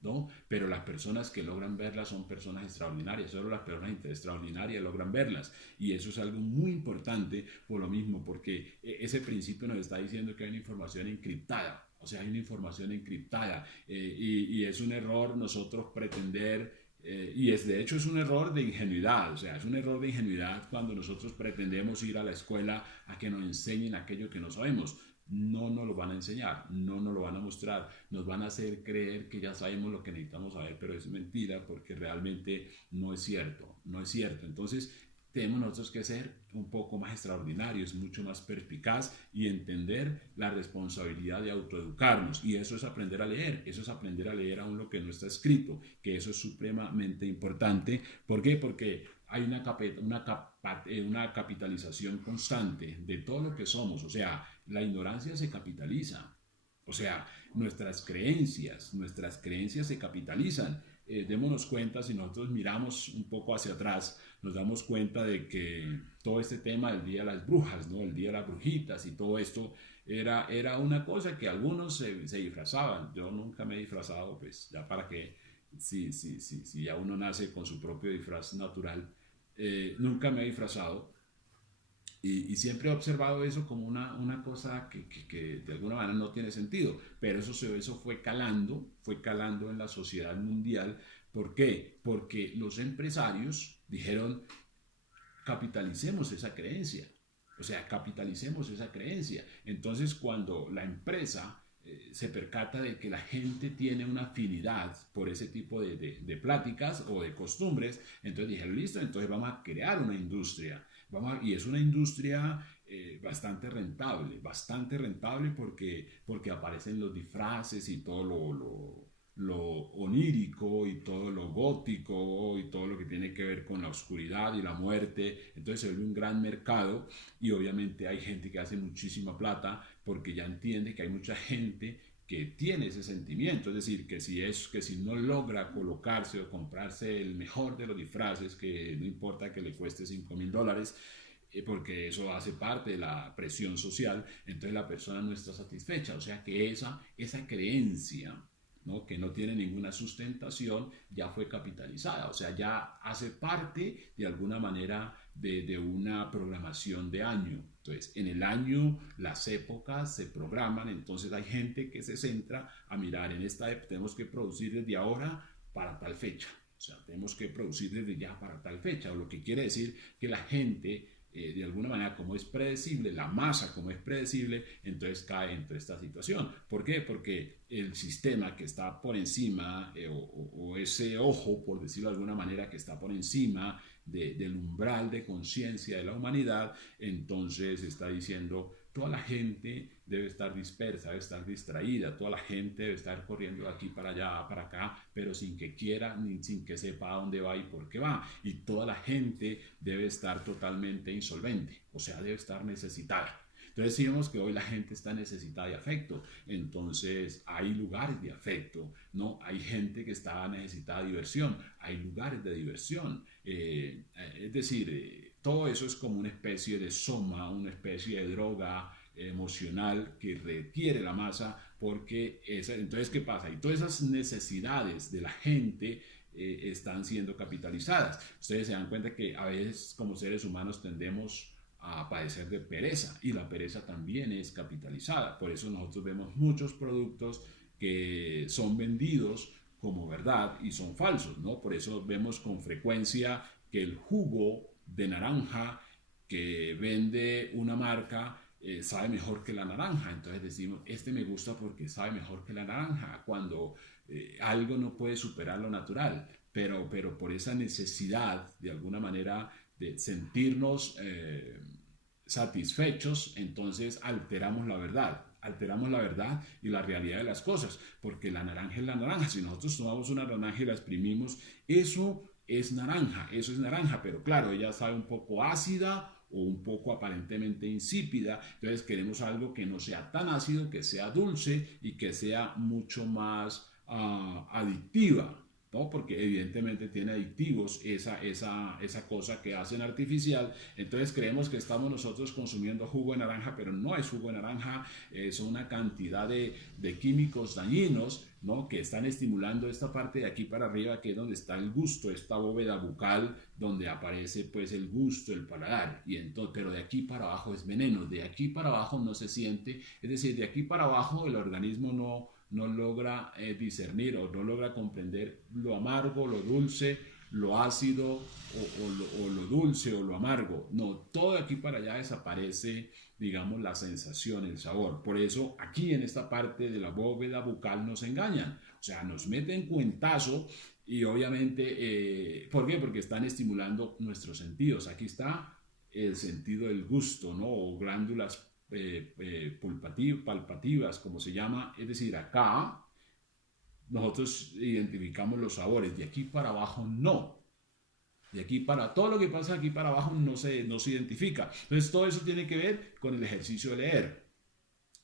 ¿no? Pero las personas que logran verlas son personas extraordinarias, solo las personas extraordinarias logran verlas, y eso es algo muy importante por lo mismo, porque ese principio nos está diciendo que hay una información encriptada, o sea, hay una información encriptada, y es un error nosotros pretender, y de hecho es un error de ingenuidad, o sea, es un error de ingenuidad cuando nosotros pretendemos ir a la escuela a que nos enseñen aquello que no sabemos. No nos lo van a enseñar, no nos lo van a mostrar, nos van a hacer creer que ya sabemos lo que necesitamos saber, pero es mentira porque realmente no es cierto, no es cierto. Entonces tenemos nosotros que ser un poco más extraordinarios, mucho más perspicaz y entender la responsabilidad de autoeducarnos. Y eso es aprender a leer, eso es aprender a leer aún lo que no está escrito, que eso es supremamente importante. ¿Por qué? Porque hay una capitalización constante de todo lo que somos, o sea, la ignorancia se capitaliza, o sea, nuestras creencias se capitalizan. Démonos cuenta, si nosotros miramos un poco hacia atrás, nos damos cuenta de que todo este tema del Día de las Brujas, ¿no? El Día de las Brujitas y todo esto era una cosa que algunos se disfrazaban. Yo nunca me he disfrazado, pues ya para que, si ya uno nace con su propio disfraz natural, nunca me he disfrazado. Y siempre he observado eso como una cosa que de alguna manera no tiene sentido, pero eso fue calando en la sociedad mundial. ¿Por qué? Porque los empresarios dijeron, capitalicemos esa creencia, o sea, capitalicemos esa creencia. Entonces, cuando la empresa se percata de que la gente tiene una afinidad por ese tipo de pláticas o de costumbres, entonces dijeron, listo, entonces vamos a crear una industria. Y es una industria bastante rentable porque aparecen los disfraces y todo lo onírico y todo lo gótico y todo lo que tiene que ver con la oscuridad y la muerte. Entonces se vuelve un gran mercado y obviamente hay gente que hace muchísima plata porque ya entiende que hay mucha gente que tiene ese sentimiento, es decir, que si no logra colocarse o comprarse el mejor de los disfraces, que no importa que le cueste $5,000, porque eso hace parte de la presión social, entonces la persona no está satisfecha. O sea que esa creencia, ¿no?, que no tiene ninguna sustentación, ya fue capitalizada, o sea, ya hace parte de alguna manera de una programación de año. Entonces, en el año las épocas se programan, entonces hay gente que se centra a mirar en esta época, tenemos que producir desde ahora para tal fecha. O sea, tenemos que producir desde ya para tal fecha, o lo que quiere decir que la gente de alguna manera, como es predecible, la masa como es predecible, entonces cae entre esta situación. ¿Por qué? Porque el sistema que está por encima, o ese ojo, por decirlo de alguna manera, que está por encima del umbral de conciencia de la humanidad, entonces está diciendo, toda la gente debe estar dispersa, debe estar distraída, toda la gente debe estar corriendo de aquí para allá, para acá, pero sin que quiera, ni sin que sepa a dónde va y por qué va. Y toda la gente debe estar totalmente insolvente, o sea, debe estar necesitada. Entonces decimos que hoy la gente está necesitada de afecto, entonces hay lugares de afecto, ¿no? Hay gente que está necesitada de diversión, hay lugares de diversión, es decir, todo eso es como una especie de soma, una especie de droga emocional que requiere la masa, porque entonces ¿qué pasa? Y todas esas necesidades de la gente están siendo capitalizadas. Ustedes se dan cuenta que a veces como seres humanos tendemos a padecer de pereza, y la pereza también es capitalizada. Por eso nosotros vemos muchos productos que son vendidos como verdad y son falsos, ¿no? Por eso vemos con frecuencia que el jugo de naranja que vende una marca sabe mejor que la naranja. Entonces decimos, este me gusta porque sabe mejor que la naranja, cuando algo no puede superar lo natural, pero por esa necesidad de alguna manera de sentirnos satisfechos, entonces alteramos la verdad y la realidad de las cosas, porque la naranja es la naranja. Si nosotros tomamos una naranja y la exprimimos, eso es naranja, pero claro, ella sabe un poco ácida o un poco aparentemente insípida. Entonces queremos algo que no sea tan ácido, que sea dulce y que sea mucho más adictiva, ¿no? Porque evidentemente tiene aditivos esa cosa que hacen artificial. Entonces creemos que estamos nosotros consumiendo jugo de naranja, pero no es jugo de naranja, es una cantidad de químicos dañinos, ¿no?, que están estimulando esta parte de aquí para arriba, que es donde está el gusto, esta bóveda bucal donde aparece pues el gusto, el paladar, y entonces, pero de aquí para abajo es veneno, de aquí para abajo no se siente, es decir, de aquí para abajo el organismo no logra discernir o no logra comprender lo amargo, lo dulce, lo ácido o lo dulce o lo amargo. No, todo de aquí para allá desaparece, digamos, la sensación, el sabor. Por eso aquí en esta parte de la bóveda bucal nos engañan, o sea, nos meten cuentazo y obviamente, ¿por qué? Porque están estimulando nuestros sentidos. Aquí está el sentido del gusto, ¿no? O glándulas palpativas, como se llama, es decir, acá nosotros identificamos los sabores, de aquí para abajo no, de aquí para, todo lo que pasa aquí para abajo no se identifica. Entonces todo eso tiene que ver con el ejercicio de leer.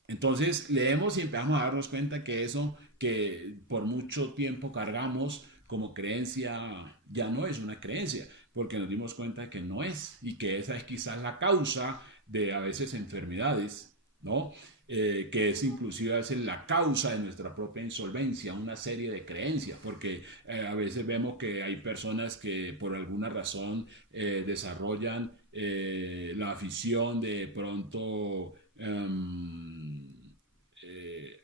Entonces leemos y empezamos a darnos cuenta que eso que por mucho tiempo cargamos como creencia ya no es una creencia, porque nos dimos cuenta que no es, y que esa es quizás la causa de a veces enfermedades, ¿no? Que es inclusive a veces la causa de nuestra propia insolvencia, una serie de creencias, porque a veces vemos que hay personas que por alguna razón desarrollan la afición de pronto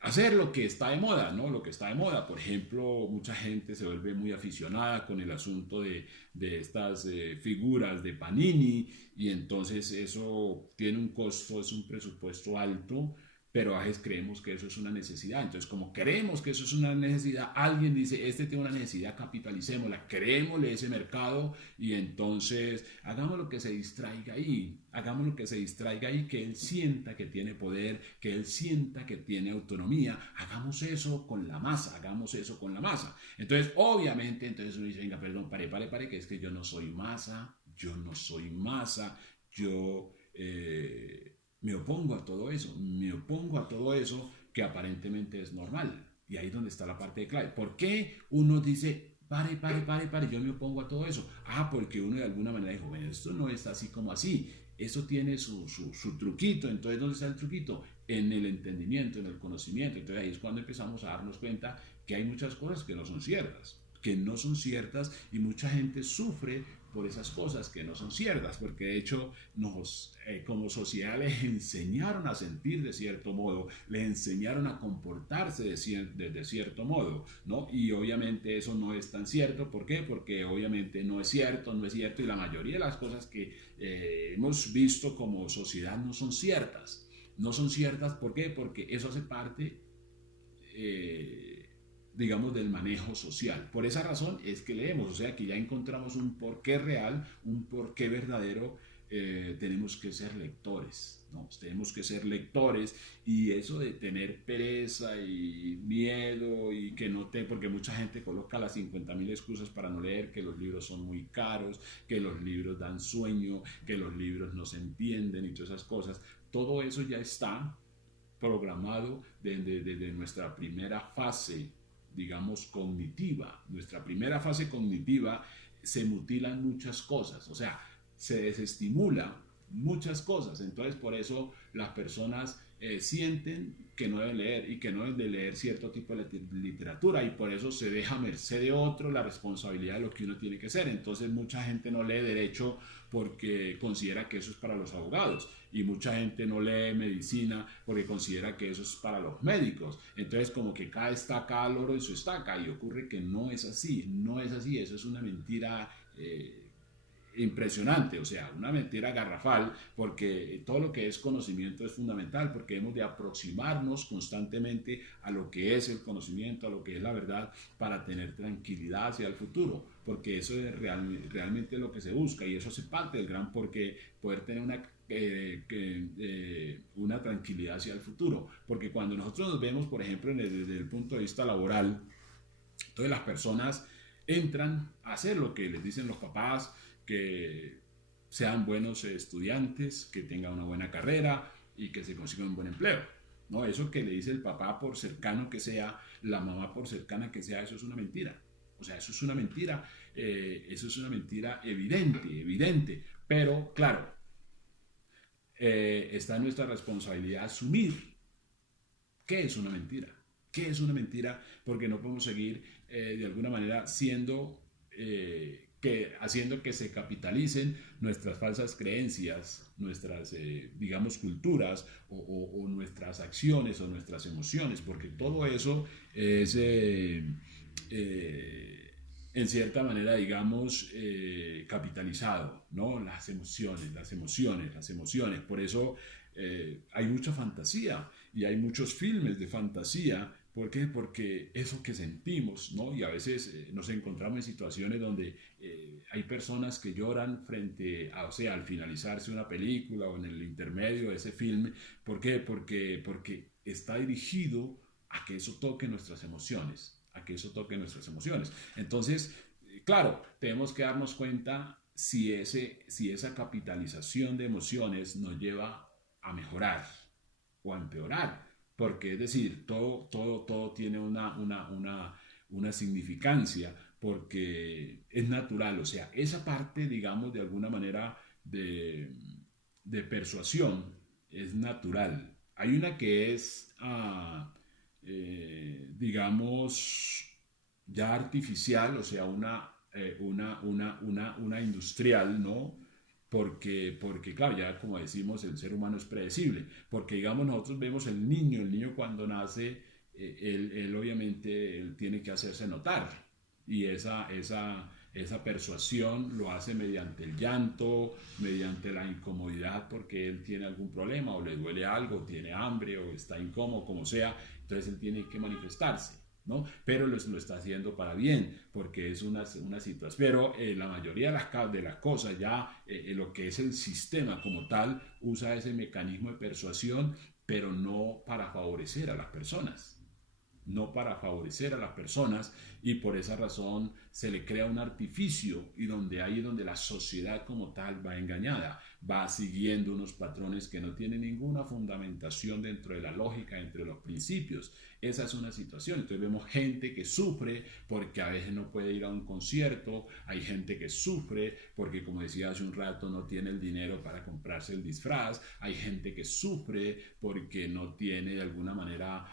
hacer lo que está de moda, ¿no? Lo que está de moda. Por ejemplo, mucha gente se vuelve muy aficionada con el asunto de estas figuras de Panini, y entonces eso tiene un costo, es un presupuesto alto, pero a veces creemos que eso es una necesidad. Entonces, como creemos que eso es una necesidad, alguien dice, este tiene una necesidad, capitalicémosla, creémosle ese mercado y entonces hagamos lo que se distraiga ahí, hagamos lo que se distraiga ahí, que él sienta que tiene poder, que él sienta que tiene autonomía, hagamos eso con la masa, hagamos eso con la masa. Entonces, obviamente, entonces uno dice, venga, perdón, pare, que es que yo no soy masa, yo me opongo a todo eso, que aparentemente es normal. Y ahí es donde está la parte de clave. ¿Por qué uno dice, pare, yo me opongo a todo eso? Ah, porque uno de alguna manera dijo, bueno, esto no es así como así, eso tiene su truquito. Entonces, ¿dónde está el truquito? En el entendimiento, en el conocimiento. Entonces ahí es cuando empezamos a darnos cuenta que hay muchas cosas que no son ciertas, y mucha gente sufre por esas cosas que no son ciertas, porque de hecho nos, como sociedad les enseñaron a sentir de cierto modo, les enseñaron a comportarse de cierto modo, ¿no? Y obviamente eso no es tan cierto. ¿Por qué? Porque obviamente no es cierto, y la mayoría de las cosas que hemos visto como sociedad no son ciertas. No son ciertas, ¿por qué? Porque eso hace parte digamos, del manejo social. Por esa razón es que leemos, o sea que ya encontramos un porqué real, un porqué verdadero. Tenemos que ser lectores, ¿no? Tenemos que ser lectores, y eso de tener pereza y miedo y que no te, porque mucha gente coloca las 50.000 excusas para no leer, que los libros son muy caros, que los libros dan sueño, que los libros no se entienden y todas esas cosas. Todo eso ya está programado desde nuestra primera fase, digamos, cognitiva. Nuestra primera fase cognitiva se mutilan muchas cosas, o sea, se desestimula muchas cosas. Entonces, por eso las personas sienten que no deben leer y que no deben de leer cierto tipo de literatura, y por eso se deja a merced de otro la responsabilidad de lo que uno tiene que hacer. Entonces, mucha gente no lee derecho porque considera que eso es para los abogados, y mucha gente no lee medicina porque considera que eso es para los médicos. Entonces, como que cada estaca al oro en su estaca, y ocurre que no es así, eso es una mentira impresionante, o sea, una mentira garrafal, porque todo lo que es conocimiento es fundamental, porque hemos de aproximarnos constantemente a lo que es el conocimiento, a lo que es la verdad, para tener tranquilidad hacia el futuro, porque eso es realmente lo que se busca, y eso hace parte del gran porqué, poder tener una tranquilidad hacia el futuro. Porque cuando nosotros nos vemos, por ejemplo, desde el punto de vista laboral, entonces las personas entran a hacer lo que les dicen los papás, que sean buenos estudiantes, que tengan una buena carrera y que se consigan un buen empleo, ¿no? Eso que le dice el papá, por cercano que sea, la mamá por cercana que sea, eso es una mentira. O sea, eso es una mentira, evidente, pero claro, está en nuestra responsabilidad asumir qué es una mentira. ¿Qué es una mentira? Porque no podemos seguir de alguna manera haciendo que se capitalicen nuestras falsas creencias, nuestras, digamos, culturas, o nuestras acciones o nuestras emociones, porque todo eso es, en cierta manera, digamos, capitalizado, ¿no? Las emociones. Por eso hay mucha fantasía y hay muchos filmes de fantasía. ¿Por qué? Porque eso que sentimos, ¿no? Y a veces nos encontramos en situaciones donde hay personas que lloran frente a, o sea, al finalizarse una película o en el intermedio de ese filme. ¿Por qué? Porque está dirigido a que eso toque nuestras emociones, Entonces, claro, tenemos que darnos cuenta si esa capitalización de emociones nos lleva a mejorar o a empeorar. Porque, es decir, todo tiene una significancia, porque es natural. O sea, esa parte, digamos, de alguna manera de persuasión es natural. Hay una que es, digamos, ya artificial, o sea, una industrial, ¿no? Porque claro, ya como decimos, el ser humano es predecible, porque digamos nosotros vemos el niño cuando nace, él obviamente él tiene que hacerse notar, y esa persuasión lo hace mediante el llanto, mediante la incomodidad porque él tiene algún problema o le duele algo, tiene hambre o está incómodo, como sea, entonces él tiene que manifestarse, ¿no? Pero lo está haciendo para bien, porque es una situación. Pero la mayoría de las cosas, ya lo que es el sistema como tal, usa ese mecanismo de persuasión, pero no para favorecer a las personas. No para favorecer a las personas, y por esa razón se le crea un artificio, y ahí es donde la sociedad como tal va engañada, va siguiendo unos patrones que no tienen ninguna fundamentación dentro de la lógica, entre los principios. Esa es una situación. Entonces vemos gente que sufre porque a veces no puede ir a un concierto, hay gente que sufre porque, como decía hace un rato, no tiene el dinero para comprarse el disfraz, hay gente que sufre porque no tiene de alguna manera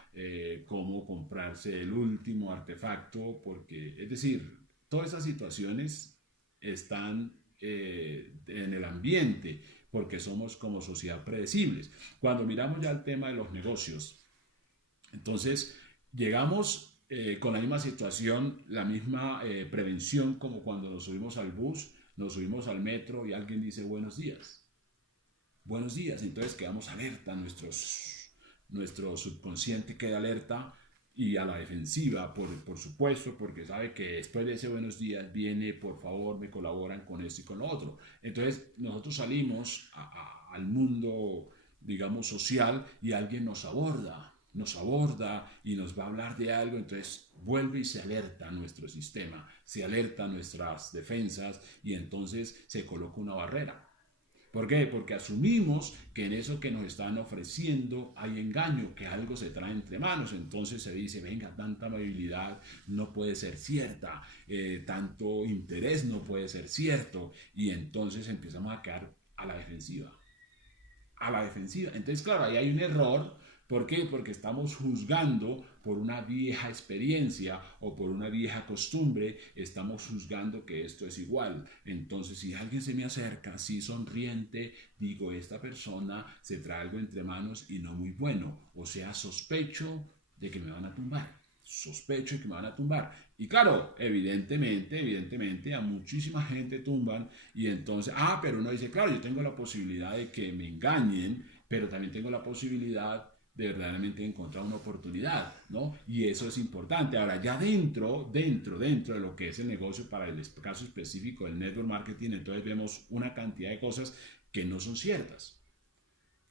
cómo comprarse el último artefacto, porque, es decir, todas esas situaciones están en el ambiente, porque somos como sociedad predecibles. Cuando miramos ya el tema de los negocios, entonces llegamos con la misma situación, la misma prevención, como cuando nos subimos al bus, nos subimos al metro y alguien dice buenos días. Buenos días, entonces quedamos alerta, nuestro subconsciente queda alerta y a la defensiva, por supuesto, porque sabe que después de ese buenos días viene, por favor, me colaboran con esto y con lo otro. Entonces nosotros salimos al mundo, digamos, social, y alguien nos aborda y nos va a hablar de algo, entonces vuelve y se alerta nuestro sistema, se alerta nuestras defensas, y entonces se coloca una barrera. ¿Por qué? Porque asumimos que en eso que nos están ofreciendo hay engaño, que algo se trae entre manos. Entonces se dice, venga, tanta amabilidad no puede ser cierta, tanto interés no puede ser cierto, y entonces empezamos a quedar a la defensiva. A la defensiva. Entonces, claro, ahí hay un error. ¿Por qué? Porque estamos juzgando por una vieja experiencia o por una vieja costumbre, estamos juzgando que esto es igual. Entonces, si alguien se me acerca así sonriente, digo, esta persona se trae algo entre manos y no muy bueno. O sea, sospecho de que me van a tumbar. Sospecho de que me van a tumbar. Y claro, evidentemente, a muchísima gente tumban, y entonces, pero uno dice, claro, yo tengo la posibilidad de que me engañen, pero también tengo la posibilidad de verdaderamente encontrar una oportunidad, ¿no? Y eso es importante. Ahora, ya dentro de lo que es el negocio, para el caso específico del network marketing, entonces vemos una cantidad de cosas que no son ciertas,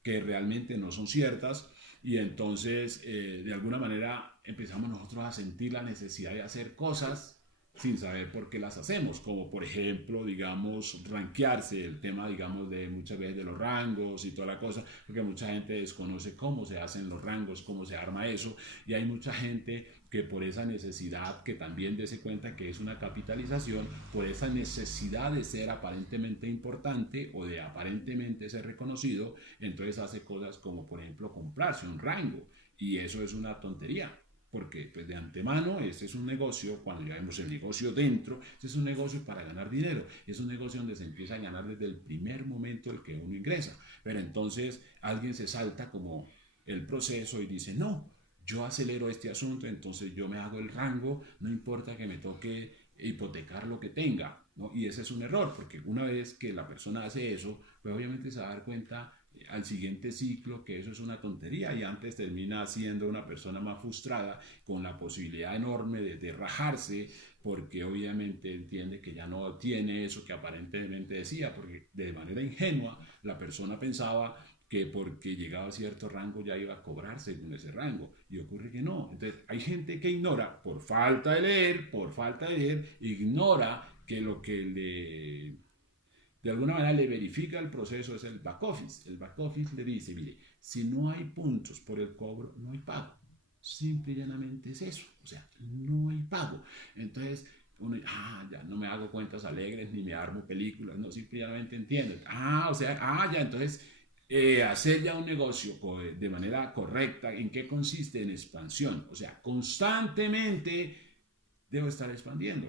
que realmente no son ciertas, y entonces, de alguna manera, empezamos nosotros a sentir la necesidad de hacer cosas sin saber por qué las hacemos, como por ejemplo, digamos, rankearse, el tema, digamos, de muchas veces de los rangos y toda la cosa, porque mucha gente desconoce cómo se hacen los rangos, cómo se arma eso, y hay mucha gente que por esa necesidad, que también dése cuenta que es una capitalización, por esa necesidad de ser aparentemente importante o de aparentemente ser reconocido, entonces hace cosas como, por ejemplo, comprarse un rango, y eso es una tontería. Porque pues de antemano este es un negocio, cuando ya vemos el negocio dentro, este es un negocio para ganar dinero, es un negocio donde se empieza a ganar desde el primer momento en que uno ingresa. Pero entonces alguien se salta como el proceso y dice, no, yo acelero este asunto, entonces yo me hago el rango, no importa que me toque hipotecar lo que tenga, ¿no? Y ese es un error, porque una vez que la persona hace eso, pues obviamente se va a dar cuenta al siguiente ciclo que eso es una tontería, y antes termina siendo una persona más frustrada, con la posibilidad enorme de rajarse, porque obviamente entiende que ya no tiene eso que aparentemente decía, porque de manera ingenua la persona pensaba que porque llegaba a cierto rango ya iba a cobrar según ese rango, y ocurre que no. Entonces hay gente que ignora, por falta de leer, ignora que lo que de alguna manera le verifica el proceso es el back office. El back office le dice, mire, si no hay puntos por el cobro, no hay pago. Simple y llanamente es eso. O sea, no hay pago. Entonces, uno, ya no me hago cuentas alegres ni me armo películas, no, simple y llanamente entiendo. Ya, entonces, hacer ya un negocio de manera correcta, ¿en qué consiste? En expansión. O sea, constantemente debo estar expandiendo.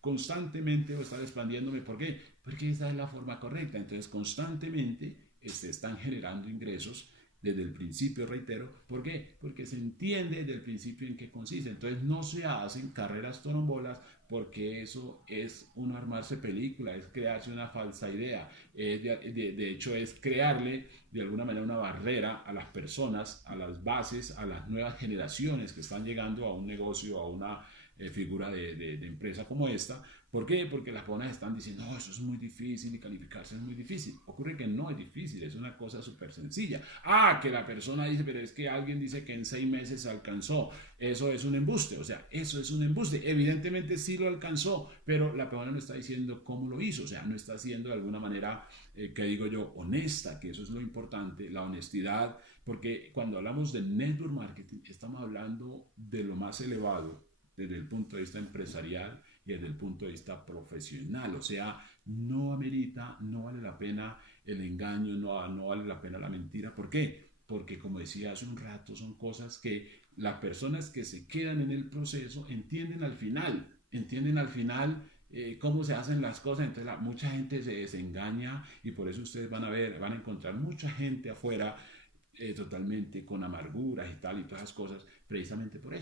Constantemente debo estar expandiéndome. ¿Por qué? Porque esa es la forma correcta. Entonces, constantemente se están generando ingresos desde el principio, reitero. ¿Por qué? Porque se entiende desde el principio en qué consiste. Entonces no se hacen carreras torombolas porque eso es uno armarse película, es crearse una falsa idea. De hecho es crearle de alguna manera una barrera a las personas, a las bases, a las nuevas generaciones que están llegando a un negocio, a una figura de empresa como esta. ¿Por qué? Porque las personas están diciendo, no, eso es muy difícil y calificarse es muy difícil. Ocurre que no es difícil, es una cosa súper sencilla. Ah, que la persona dice, pero es que alguien dice que en 6 meses se alcanzó. Eso es un embuste, o sea, eso es un embuste. Evidentemente sí lo alcanzó, pero la persona no está diciendo cómo lo hizo, o sea, no está siendo de alguna manera, que digo yo, honesta, que eso es lo importante, la honestidad, porque cuando hablamos de network marketing, estamos hablando de lo más elevado desde el punto de vista empresarial y desde el punto de vista profesional, o sea, no amerita, no vale la pena el engaño, no vale la pena la mentira. ¿Por qué? Porque como decía hace un rato, son cosas que las personas que se quedan en el proceso entienden al final cómo se hacen las cosas. Entonces mucha gente se desengaña y por eso ustedes van a encontrar mucha gente afuera totalmente con amarguras y tal y todas esas cosas, precisamente por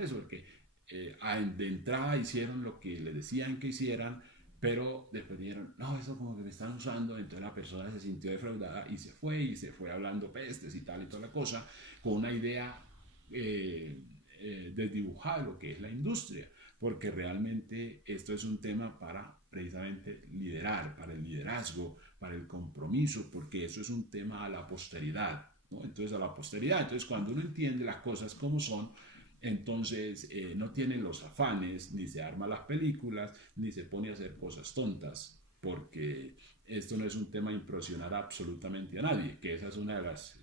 eso, porque de entrada hicieron lo que les decían que hicieran, pero después dijeron, no, eso como que me están usando, entonces la persona se sintió defraudada y se fue hablando pestes y tal y toda la cosa, con una idea desdibujada de lo que es la industria, porque realmente esto es un tema para precisamente liderar, para el liderazgo, para el compromiso, porque eso es un tema a la posteridad, ¿no? Entonces a la posteridad, entonces cuando uno entiende las cosas como son, entonces no tiene los afanes, ni se arma las películas, ni se pone a hacer cosas tontas, porque esto no es un tema de impresionar absolutamente a nadie, que esa es una de las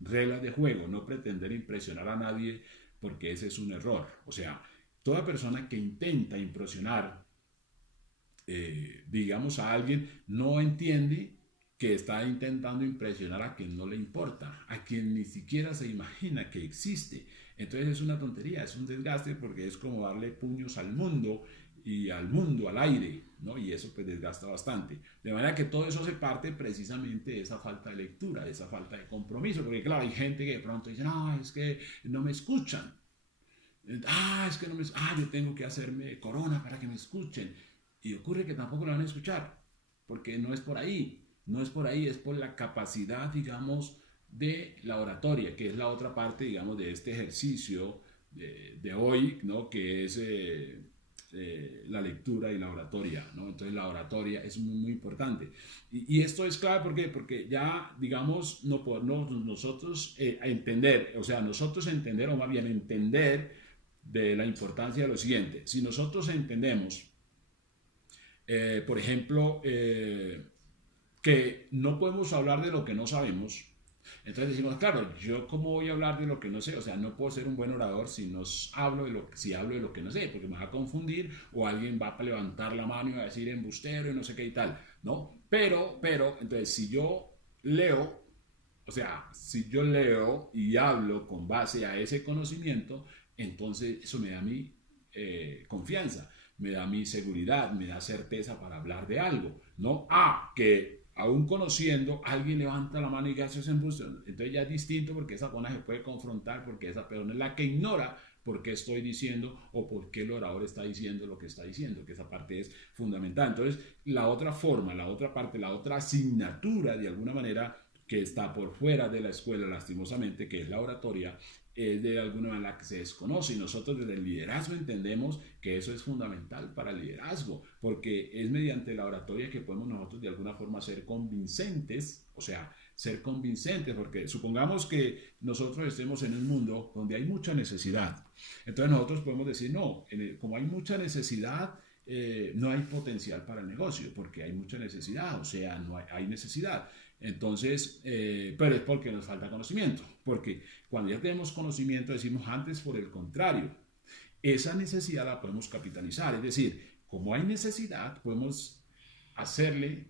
reglas de juego, no pretender impresionar a nadie, porque ese es un error. O sea, toda persona que intenta impresionar, digamos, a alguien, no entiende que está intentando impresionar a quien no le importa, a quien ni siquiera se imagina que existe. Entonces es una tontería, es un desgaste porque es como darle puños al mundo y al mundo, al aire, ¿no? Y eso pues desgasta bastante. De manera que todo eso se parte precisamente de esa falta de lectura, de esa falta de compromiso, porque claro, hay gente que de pronto dice, no, es que no me escuchan. Es que no me... yo tengo que hacerme corona para que me escuchen. Y ocurre que tampoco lo van a escuchar, porque no es por ahí, no es por ahí, es por la capacidad, digamos, de la oratoria, que es la otra parte, digamos, de este ejercicio de hoy, ¿no? Que es la lectura y la oratoria, ¿no? Entonces la oratoria es muy, muy importante. Y esto es clave, ¿por qué? Porque ya, digamos, nosotros entender, o sea, nosotros entender, o más bien entender de la importancia de lo siguiente. Si nosotros entendemos, por ejemplo, que no podemos hablar de lo que no sabemos, entonces decimos, claro, yo cómo voy a hablar de lo que no sé, o sea, no puedo ser un buen orador si hablo de lo que no sé, porque me va a confundir o alguien va a levantar la mano y va a decir embustero y no sé qué y tal, ¿no? Pero, entonces si yo leo, o sea, si yo leo y hablo con base a ese conocimiento, entonces eso me da mi confianza, me da mi seguridad, me da certeza para hablar de algo, ¿no? Que aún conociendo, alguien levanta la mano y hace ese embuste. Entonces ya es distinto porque esa persona se puede confrontar, porque esa persona es la que ignora por qué estoy diciendo o por qué el orador está diciendo lo que está diciendo, que esa parte es fundamental. Entonces, la otra forma, la otra parte, la otra asignatura, de alguna manera, que está por fuera de la escuela, lastimosamente, que es la oratoria, es de alguna manera que se desconoce, y nosotros desde el liderazgo entendemos que eso es fundamental para el liderazgo, porque es mediante la oratoria que podemos nosotros de alguna forma ser convincentes, o sea, ser convincentes, porque supongamos que nosotros estemos en un mundo donde hay mucha necesidad, entonces nosotros podemos decir, no, como hay mucha necesidad, no hay potencial para el negocio, porque hay mucha necesidad, o sea, no hay necesidad. Entonces, pero es porque nos falta conocimiento, porque cuando ya tenemos conocimiento decimos antes, por el contrario, esa necesidad la podemos capitalizar, es decir, como hay necesidad, podemos hacerle,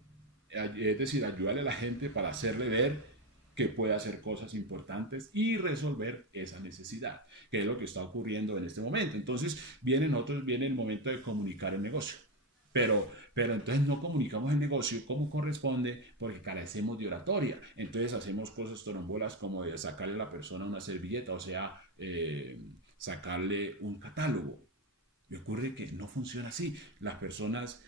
es decir, ayudarle a la gente para hacerle ver que puede hacer cosas importantes y resolver esa necesidad, que es lo que está ocurriendo en este momento. Entonces, viene el momento de comunicar el negocio. pero entonces no comunicamos el negocio como corresponde porque carecemos de oratoria. Entonces hacemos cosas torombolas como de sacarle a la persona una servilleta, o sea, sacarle un catálogo. Y ocurre que no funciona así. Las personas,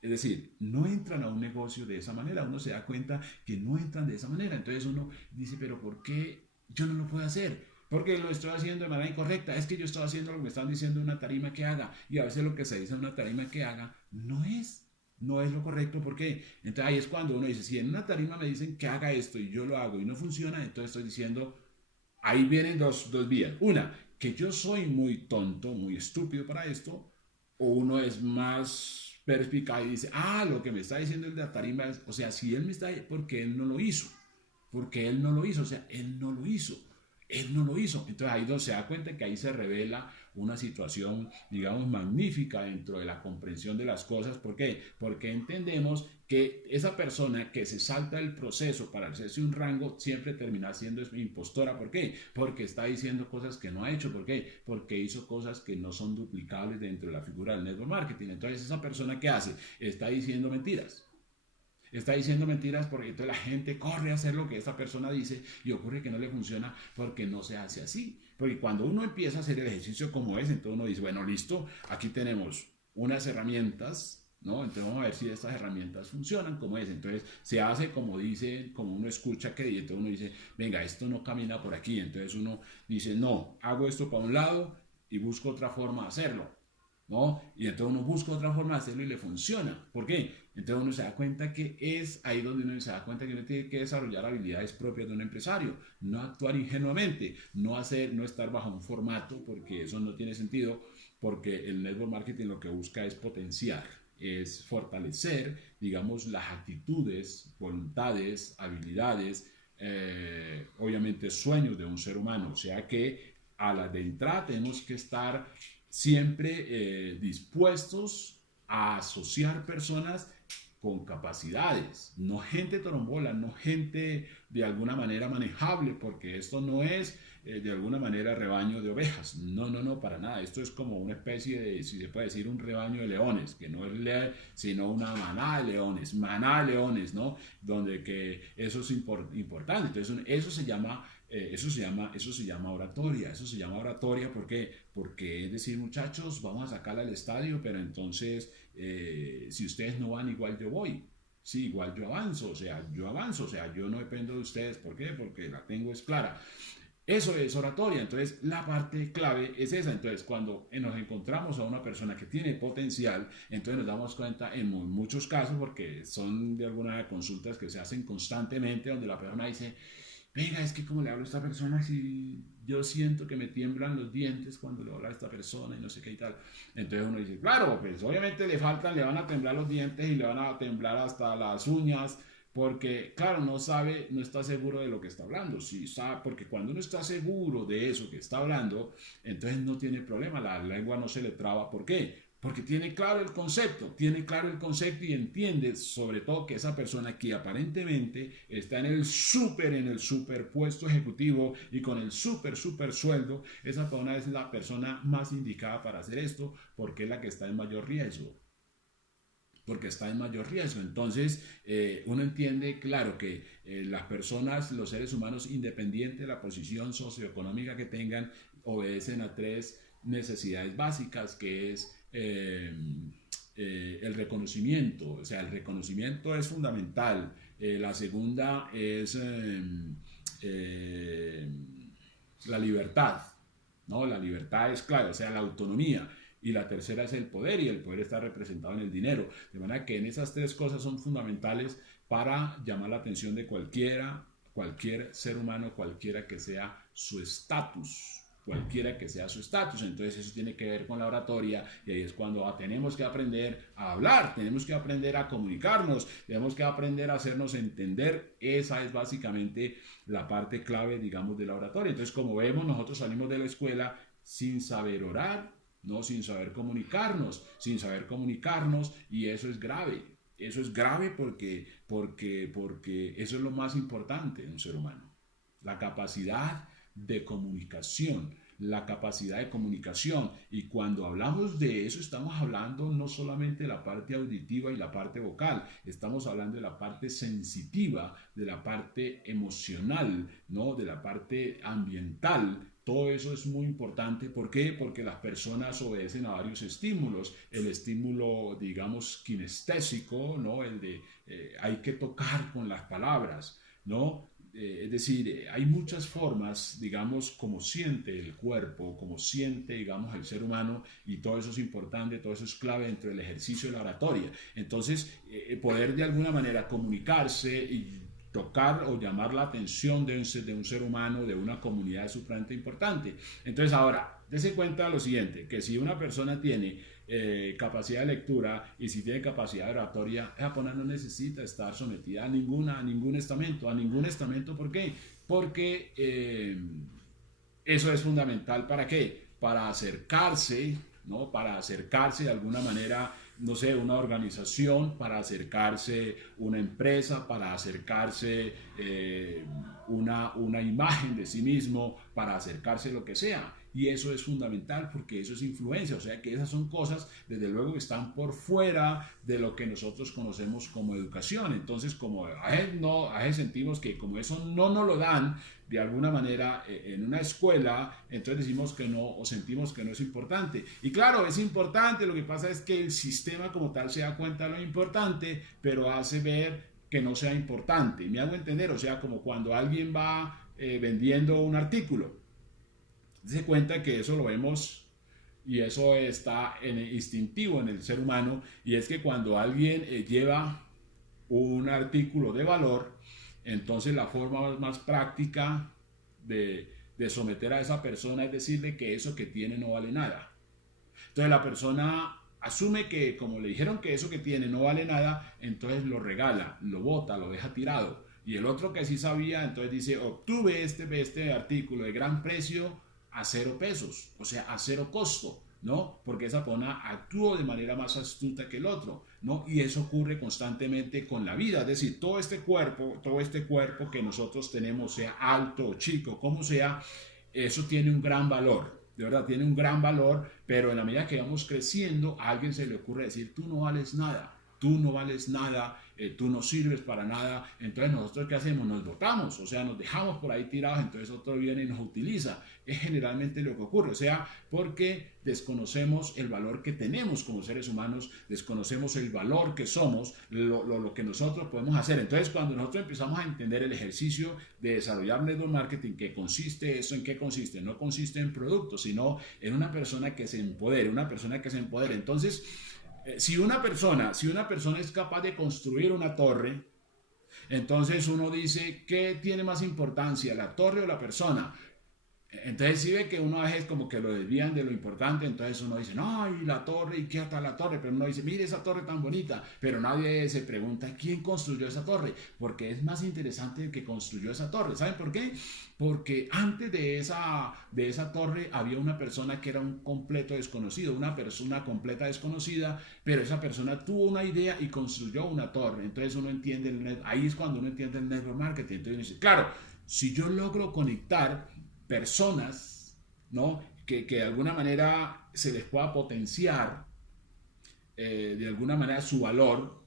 es decir, no entran a un negocio de esa manera. Uno se da cuenta que no entran de esa manera. Entonces uno dice, pero ¿por qué yo no lo puedo hacer? Porque lo estoy haciendo de manera incorrecta. Es que yo estoy haciendo lo que me están diciendo en una tarima que haga. Y a veces lo que se dice en una tarima que haga no es lo correcto. ¿Por qué? Entonces ahí es cuando uno dice, si en una tarima me dicen que haga esto y yo lo hago y no funciona, entonces estoy diciendo, ahí vienen dos vías. Una, que yo soy muy tonto, muy estúpido para esto, o uno es más perspicaz y dice, lo que me está diciendo el de la tarima es, o sea, si él me está, porque él no lo hizo, porque él no lo hizo, o sea, él no lo hizo. Él no lo hizo. Entonces ahí donde se da cuenta que ahí se revela una situación, digamos, magnífica dentro de la comprensión de las cosas. ¿Por qué? Porque entendemos que esa persona que se salta el proceso para hacerse un rango siempre termina siendo impostora. ¿Por qué? Porque está diciendo cosas que no ha hecho. ¿Por qué? Porque hizo cosas que no son duplicables dentro de la figura del network marketing. Entonces esa persona que hace está diciendo mentiras. Está diciendo mentiras porque entonces la gente corre a hacer lo que esa persona dice y ocurre que no le funciona porque no se hace así. Porque cuando uno empieza a hacer el ejercicio como es, entonces uno dice, bueno, listo, aquí tenemos unas herramientas, ¿no? Entonces vamos a ver si estas herramientas funcionan como es. Entonces se hace como dice, como uno escucha que entonces uno dice, venga, esto no camina por aquí. Entonces uno dice, no, hago esto para un lado y busco otra forma de hacerlo, ¿no? Y entonces uno busca otra forma de hacerlo y le funciona. ¿Por qué? Entonces uno se da cuenta que es ahí donde uno se da cuenta que uno tiene que desarrollar habilidades propias de un empresario, no actuar ingenuamente, no estar bajo un formato, porque eso no tiene sentido, porque el network marketing lo que busca es potenciar, es fortalecer, digamos, las actitudes, voluntades, habilidades, obviamente sueños de un ser humano. O sea que a la de entrada tenemos que estar siempre dispuestos a asociar personas con capacidades, no gente torombola, no gente de alguna manera manejable, porque esto no es de alguna manera rebaño de ovejas, no, para nada, esto es como una especie de, si se puede decir, un rebaño de leones, que no es sino una manada de leones, ¿no? Donde que eso es importante, entonces eso se llama oratoria, ¿por qué? Porque es decir, muchachos, vamos a sacarla al estadio, pero entonces, si ustedes no van, igual yo voy. Sí, igual yo avanzo, yo no dependo de ustedes, ¿por qué? Porque la tengo es clara. Eso es oratoria, entonces la parte clave es esa, entonces cuando nos encontramos a una persona que tiene potencial, entonces nos damos cuenta en muchos casos, porque son de algunas consultas que se hacen constantemente, donde la persona dice, venga, es que como le hablo a esta persona, si yo siento que me tiemblan los dientes cuando le hablo a esta persona y no sé qué y tal. Entonces uno dice, claro, pues obviamente le van a temblar los dientes y le van a temblar hasta las uñas, porque claro, no sabe, no está seguro de lo que está hablando. Sí, sabe, porque cuando uno está seguro de eso que está hablando, entonces no tiene problema, la lengua no se le traba. ¿Por qué? Porque tiene claro el concepto y entiende sobre todo que esa persona que aparentemente está en el super puesto ejecutivo y con el super sueldo, esa persona es la persona más indicada para hacer esto porque es la que está en mayor riesgo. Porque está en mayor riesgo. Entonces, uno entiende, claro, que las personas, los seres humanos, independiente de la posición socioeconómica que tengan, obedecen a tres necesidades básicas, que es el reconocimiento. O sea, el reconocimiento es fundamental. La segunda es eh, la libertad, ¿no? La libertad es clave, o sea, la autonomía. Y la tercera es el poder, y el poder está representado en el dinero. De manera que en esas tres cosas son fundamentales para llamar la atención de cualquier ser humano, cualquiera que sea su estatus. Cualquiera que sea su estatus. Entonces eso tiene que ver con la oratoria, y ahí es cuando tenemos que aprender a hablar, tenemos que aprender a comunicarnos, tenemos que aprender a hacernos entender. Esa es básicamente la parte clave, digamos, de la oratoria. Entonces, como vemos, nosotros salimos de la escuela sin saber orar, no, sin saber comunicarnos, y eso es grave. Eso es grave porque eso es lo más importante en un ser humano, la capacidad de comunicación. la capacidad de comunicación. Y cuando hablamos de eso, estamos hablando no solamente de la parte auditiva y la parte vocal, estamos hablando de la parte sensitiva, de la parte emocional, ¿no? De la parte ambiental. Todo eso es muy importante. ¿Por qué? Porque las personas obedecen a varios estímulos. El estímulo, digamos, kinestésico, ¿no? El de hay que tocar con las palabras, ¿no? Es decir, hay muchas formas, digamos, como siente el cuerpo, como siente, digamos, el ser humano, y todo eso es importante, todo eso es clave dentro del ejercicio de la oratoria. Entonces, poder de alguna manera comunicarse y tocar o llamar la atención de un ser humano, de una comunidad, es supremamente importante. Entonces, ahora, dése cuenta de lo siguiente, que si una persona tiene capacidad de lectura y si tiene capacidad de oratoria, esa persona no necesita estar sometida a ningún estamento. ¿Por qué? Porque eso es fundamental. ¿Para qué? Para acercarse, ¿no? Para acercarse de alguna manera, no sé, una organización, para acercarse una empresa, para acercarse una imagen de sí mismo, para acercarse lo que sea. Y eso es fundamental porque eso es influencia, o sea que esas son cosas, desde luego, que están por fuera de lo que nosotros conocemos como educación. Entonces, como a veces sentimos que como eso no nos lo dan de alguna manera en una escuela, entonces decimos que no o sentimos que no es importante. Y claro, es importante, lo que pasa es que el sistema como tal se da cuenta de lo importante, pero hace ver que no sea importante. Me hago entender, o sea, como cuando alguien va vendiendo un artículo. Se cuenta que eso lo vemos y eso está instintivo en el ser humano, y es que cuando alguien lleva un artículo de valor, entonces la forma más práctica de someter a esa persona es decirle que eso que tiene no vale nada. Entonces la persona asume que como le dijeron que eso que tiene no vale nada, entonces lo regala, lo bota, lo deja tirado. Y el otro que sí sabía, entonces dice, obtuve este artículo de gran precio a 0 pesos, o sea, a 0 costo, ¿no? Porque esa persona actuó de manera más astuta que el otro, ¿no? Y eso ocurre constantemente con la vida, es decir, todo este cuerpo que nosotros tenemos, sea alto o chico, como sea, eso tiene un gran valor. De verdad, tiene un gran valor, pero en la medida que vamos creciendo, a alguien se le ocurre decir, tú no vales nada, tú no sirves para nada. Entonces nosotros ¿qué hacemos? Nos botamos, o sea, nos dejamos por ahí tirados, entonces otro viene y nos utiliza. Es generalmente lo que ocurre, o sea, porque desconocemos el valor que tenemos como seres humanos, desconocemos el valor que somos, lo que nosotros podemos hacer. Entonces cuando nosotros empezamos a entender el ejercicio de desarrollar network marketing, ¿qué consiste eso? ¿En qué consiste? No consiste en productos, sino en una persona que se empodere, Entonces, si una persona es capaz de construir una torre, entonces uno dice, ¿qué tiene más importancia, la torre o la persona? Entonces si ve que uno a veces como que lo desvían de lo importante, entonces uno dice, no, y la torre, y qué está la torre, pero uno dice, mire esa torre tan bonita, pero nadie se pregunta quién construyó esa torre, porque es más interesante el que construyó esa torre. ¿Saben por qué? Porque antes de esa torre había una persona que era un completo desconocido, una persona completa desconocida, pero esa persona tuvo una idea y construyó una torre. Entonces uno entiende, ahí es cuando uno entiende el network marketing. Entonces uno dice, claro, si yo logro conectar personas, ¿no? que de alguna manera se les pueda potenciar de alguna manera su valor,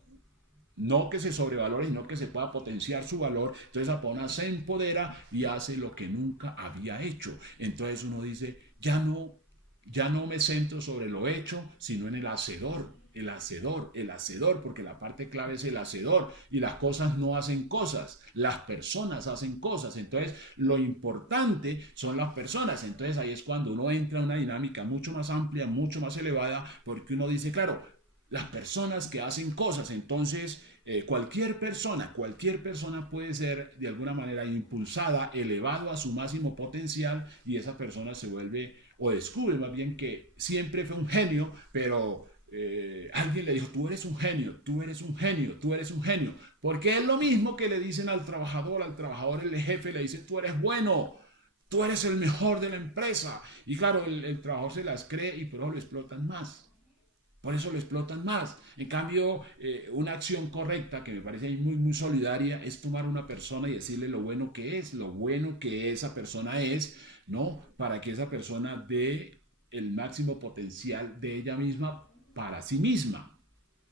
no que se sobrevalore, sino que se pueda potenciar su valor, entonces esa persona se empodera y hace lo que nunca había hecho. Entonces uno dice, ya no me centro sobre lo hecho, sino en el hacedor. El hacedor, porque la parte clave es el hacedor, y las cosas no hacen cosas, las personas hacen cosas. Entonces lo importante son las personas. Entonces ahí es cuando uno entra en una dinámica mucho más amplia, mucho más elevada, porque uno dice, claro, las personas que hacen cosas. Entonces cualquier persona puede ser de alguna manera impulsada, elevado a su máximo potencial, y esa persona se vuelve o descubre más bien que siempre fue un genio, pero alguien le dijo, tú eres un genio, porque es lo mismo que le dicen al trabajador el jefe le dice, tú eres bueno, tú eres el mejor de la empresa, y claro, el trabajador se las cree y por eso lo explotan más. En cambio, una acción correcta que me parece muy, muy solidaria es tomar a una persona y decirle lo bueno que esa persona es, no, para que esa persona dé el máximo potencial de ella misma para sí misma.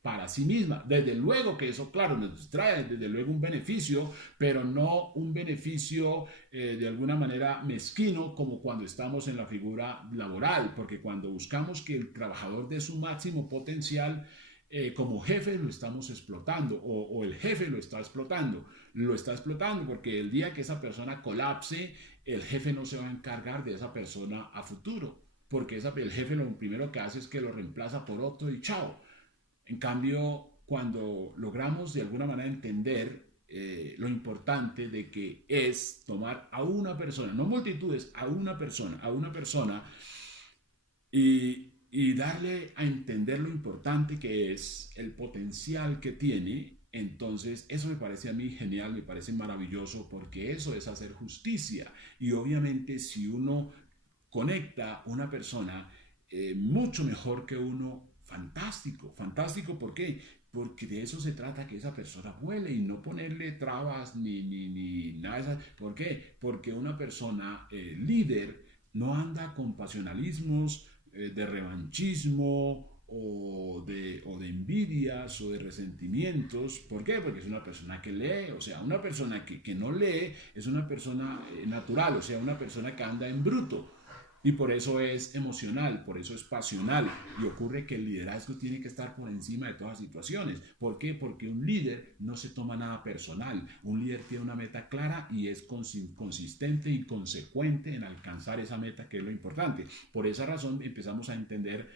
Para sí misma. Desde luego que eso, claro, nos trae desde luego un beneficio, pero no un beneficio de alguna manera mezquino como cuando estamos en la figura laboral, porque cuando buscamos que el trabajador dé su máximo potencial, como jefe lo estamos explotando o el jefe lo está explotando porque el día que esa persona colapse, el jefe no se va a encargar de esa persona a futuro, porque el jefe lo primero que hace es que lo reemplaza por otro y chao. En cambio, cuando logramos de alguna manera entender lo importante de que es tomar a una persona, no multitudes, a una persona y darle a entender lo importante que es, el potencial que tiene, entonces eso me parece a mí genial, me parece maravilloso, porque eso es hacer justicia. Y obviamente si uno conecta a una persona mucho mejor que uno, fantástico, fantástico, ¿por qué? Porque de eso se trata, que esa persona vuele y no ponerle trabas ni nada de eso. ¿Por qué? Porque una persona líder no anda con pasionalismos de revanchismo o de envidias o de resentimientos. ¿Por qué? Porque es una persona que lee, o sea, una persona que no lee es una persona natural, o sea, una persona que anda en bruto. Y por eso es emocional, por eso es pasional. Y ocurre que el liderazgo tiene que estar por encima de todas las situaciones. ¿Por qué? Porque un líder no se toma nada personal. Un líder tiene una meta clara y es consistente y consecuente en alcanzar esa meta, que es lo importante. Por esa razón empezamos a entender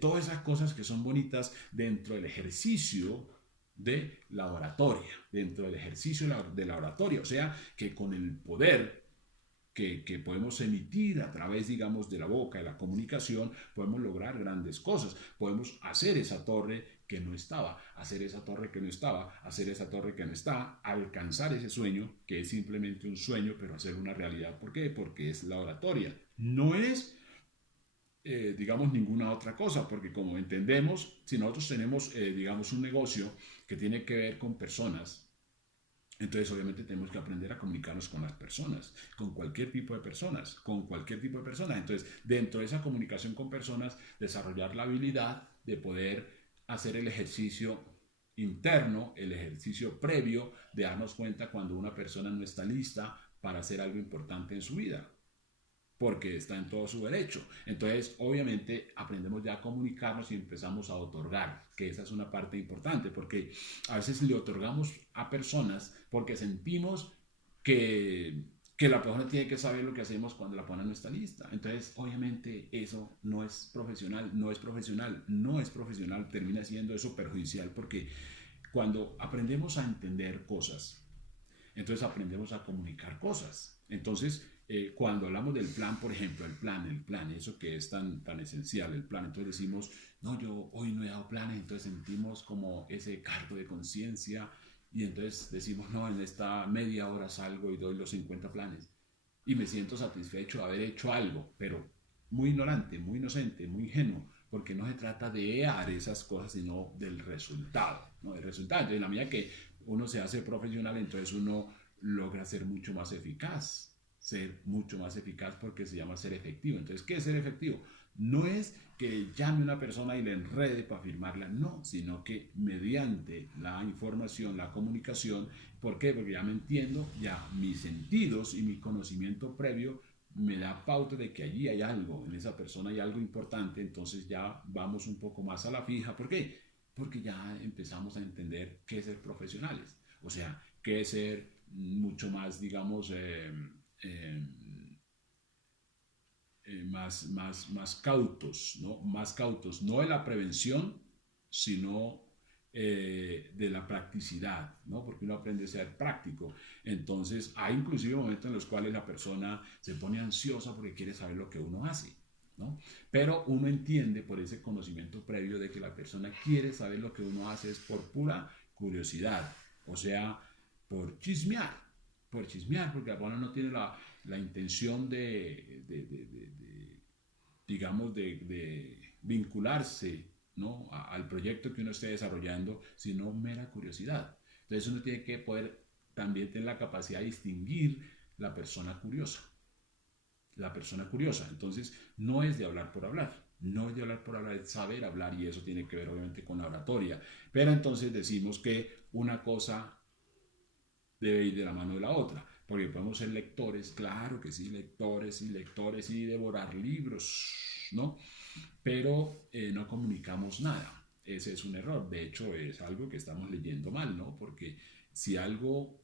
todas esas cosas que son bonitas dentro del ejercicio de la oratoria, dentro del ejercicio de la oratoria. O sea, que con el poder que podemos emitir a través, digamos, de la boca, de la comunicación, podemos lograr grandes cosas. Podemos hacer esa torre que no estaba, hacer esa torre que no estaba, hacer esa torre que no está, alcanzar ese sueño, que es simplemente un sueño, pero hacer una realidad. ¿Por qué? Porque es la oratoria. No es, digamos, ninguna otra cosa, porque como entendemos, si nosotros tenemos, digamos, un negocio que tiene que ver con personas, entonces, obviamente, tenemos que aprender a comunicarnos con las personas, con cualquier tipo de personas, con cualquier tipo de personas. Entonces, dentro de esa comunicación con personas, desarrollar la habilidad de poder hacer el ejercicio interno, el ejercicio previo de darnos cuenta cuando una persona no está lista para hacer algo importante en su vida, porque está en todo su derecho. Entonces, obviamente, aprendemos ya a comunicarnos y empezamos a otorgar, que esa es una parte importante, porque a veces le otorgamos a personas porque sentimos que la persona tiene que saber lo que hacemos cuando la persona no está lista. Entonces, obviamente, eso no es profesional, no es profesional, no es profesional, termina siendo eso perjudicial, porque cuando aprendemos a entender cosas, entonces aprendemos a comunicar cosas. Entonces, cuando hablamos del plan, por ejemplo, el plan, eso que es tan esencial, el plan, entonces decimos, no, yo hoy no he dado planes, entonces sentimos como ese cargo de conciencia y entonces decimos, no, en esta media hora salgo y doy los 50 planes y me siento satisfecho de haber hecho algo, pero muy ignorante, muy inocente, muy ingenuo, porque no se trata de dar esas cosas, sino del resultado, ¿no? El resultado. Entonces, en la medida que uno se hace profesional, entonces uno logra ser mucho más eficaz, porque se llama ser efectivo. Entonces, ¿qué es ser efectivo? No es que llame a una persona y le enrede para firmarla, no, sino que mediante la información, la comunicación, ¿por qué? Porque ya me entiendo, ya mis sentidos y mi conocimiento previo me da pauta de que allí hay algo, en esa persona hay algo importante, entonces ya vamos un poco más a la fija. ¿Por qué? Porque ya empezamos a entender qué es ser profesionales, o sea, qué es ser mucho más, digamos, eh, más cautos, ¿no? Más cautos, no de la prevención, sino de la practicidad, ¿no? Porque uno aprende a ser práctico. Entonces, hay inclusive momentos en los cuales la persona se pone ansiosa porque quiere saber lo que uno hace, ¿no? Pero uno entiende por ese conocimiento previo de que la persona quiere saber lo que uno hace es por pura curiosidad, o sea, por chismear, porque la persona no tiene la intención digamos, de vincularse, ¿no? Al proyecto que uno esté desarrollando, sino mera curiosidad. Entonces uno tiene que poder también tener la capacidad de distinguir la persona curiosa. la persona curiosa. Entonces, no es de hablar por hablar, no es de hablar por hablar, es saber hablar y eso tiene que ver obviamente con la oratoria. Pero entonces decimos que una cosa debe ir de la mano de la otra, porque podemos ser lectores, claro que sí, lectores y devorar libros, ¿no? Pero no comunicamos nada. Ese es un error. De hecho, es algo que estamos leyendo mal, ¿no? Porque si algo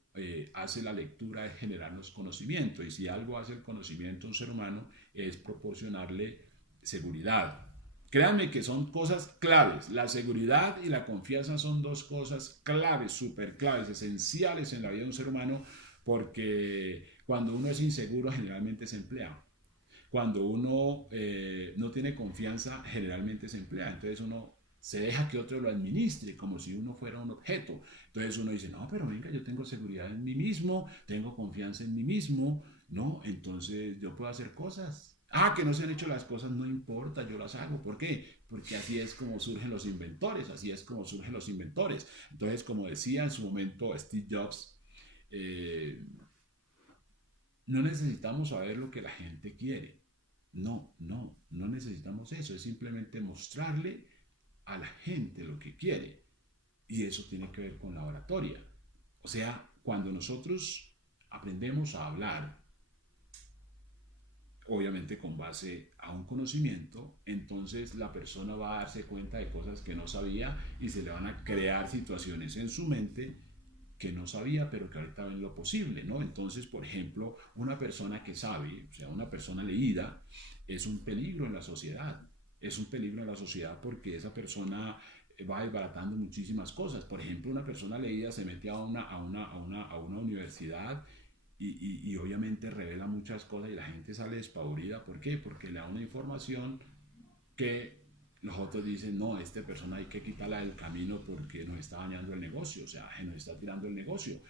hace la lectura es generarnos conocimiento, y si algo hace el conocimiento a un ser humano es proporcionarle seguridad. Créanme que son cosas claves. La seguridad y la confianza son dos cosas claves, súper claves, esenciales en la vida de un ser humano, porque cuando uno es inseguro generalmente se emplea. Cuando uno no tiene confianza, generalmente se emplea. Entonces uno se deja que otro lo administre como si uno fuera un objeto. Entonces uno dice, no, pero venga, yo tengo seguridad en mí mismo, tengo confianza en mí mismo, ¿no? Entonces yo puedo hacer cosas. Ah, que no se han hecho las cosas, no importa, yo las hago. ¿Por qué? Porque así es como surgen los inventores, así es como surgen los inventores. Entonces, como decía en su momento Steve Jobs, eh, no necesitamos saber lo que la gente quiere. No necesitamos eso. Es simplemente mostrarle a la gente lo que quiere. Y eso tiene que ver con la oratoria. O sea, cuando nosotros aprendemos a hablar, obviamente con base a un conocimiento, entonces la persona va a darse cuenta de cosas que no sabía y se le van a crear situaciones en su mente que no sabía, pero que ahorita ven lo posible, ¿no? Entonces, por ejemplo, una persona que sabe, o sea, una persona leída, es un peligro en la sociedad. Es un peligro en la sociedad porque esa persona va desbaratando muchísimas cosas. Por ejemplo, una persona leída se mete a una universidad y obviamente revela muchas cosas y la gente sale despavorida. ¿Por qué? Porque le da una información que los otros dicen, no, esta persona hay que quitarla del camino porque nos está dañando el negocio, o sea, nos está tirando el negocio.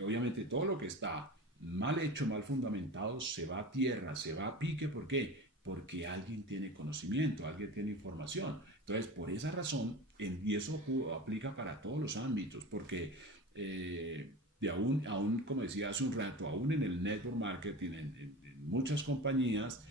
Obviamente todo lo que está mal hecho, mal fundamentado, se va a tierra, se va a pique. ¿Por qué? Porque alguien tiene conocimiento, alguien tiene información. Entonces, por esa razón, y eso aplica para todos los ámbitos, porque aún, como decía hace un rato, aún en el network marketing, en muchas compañías,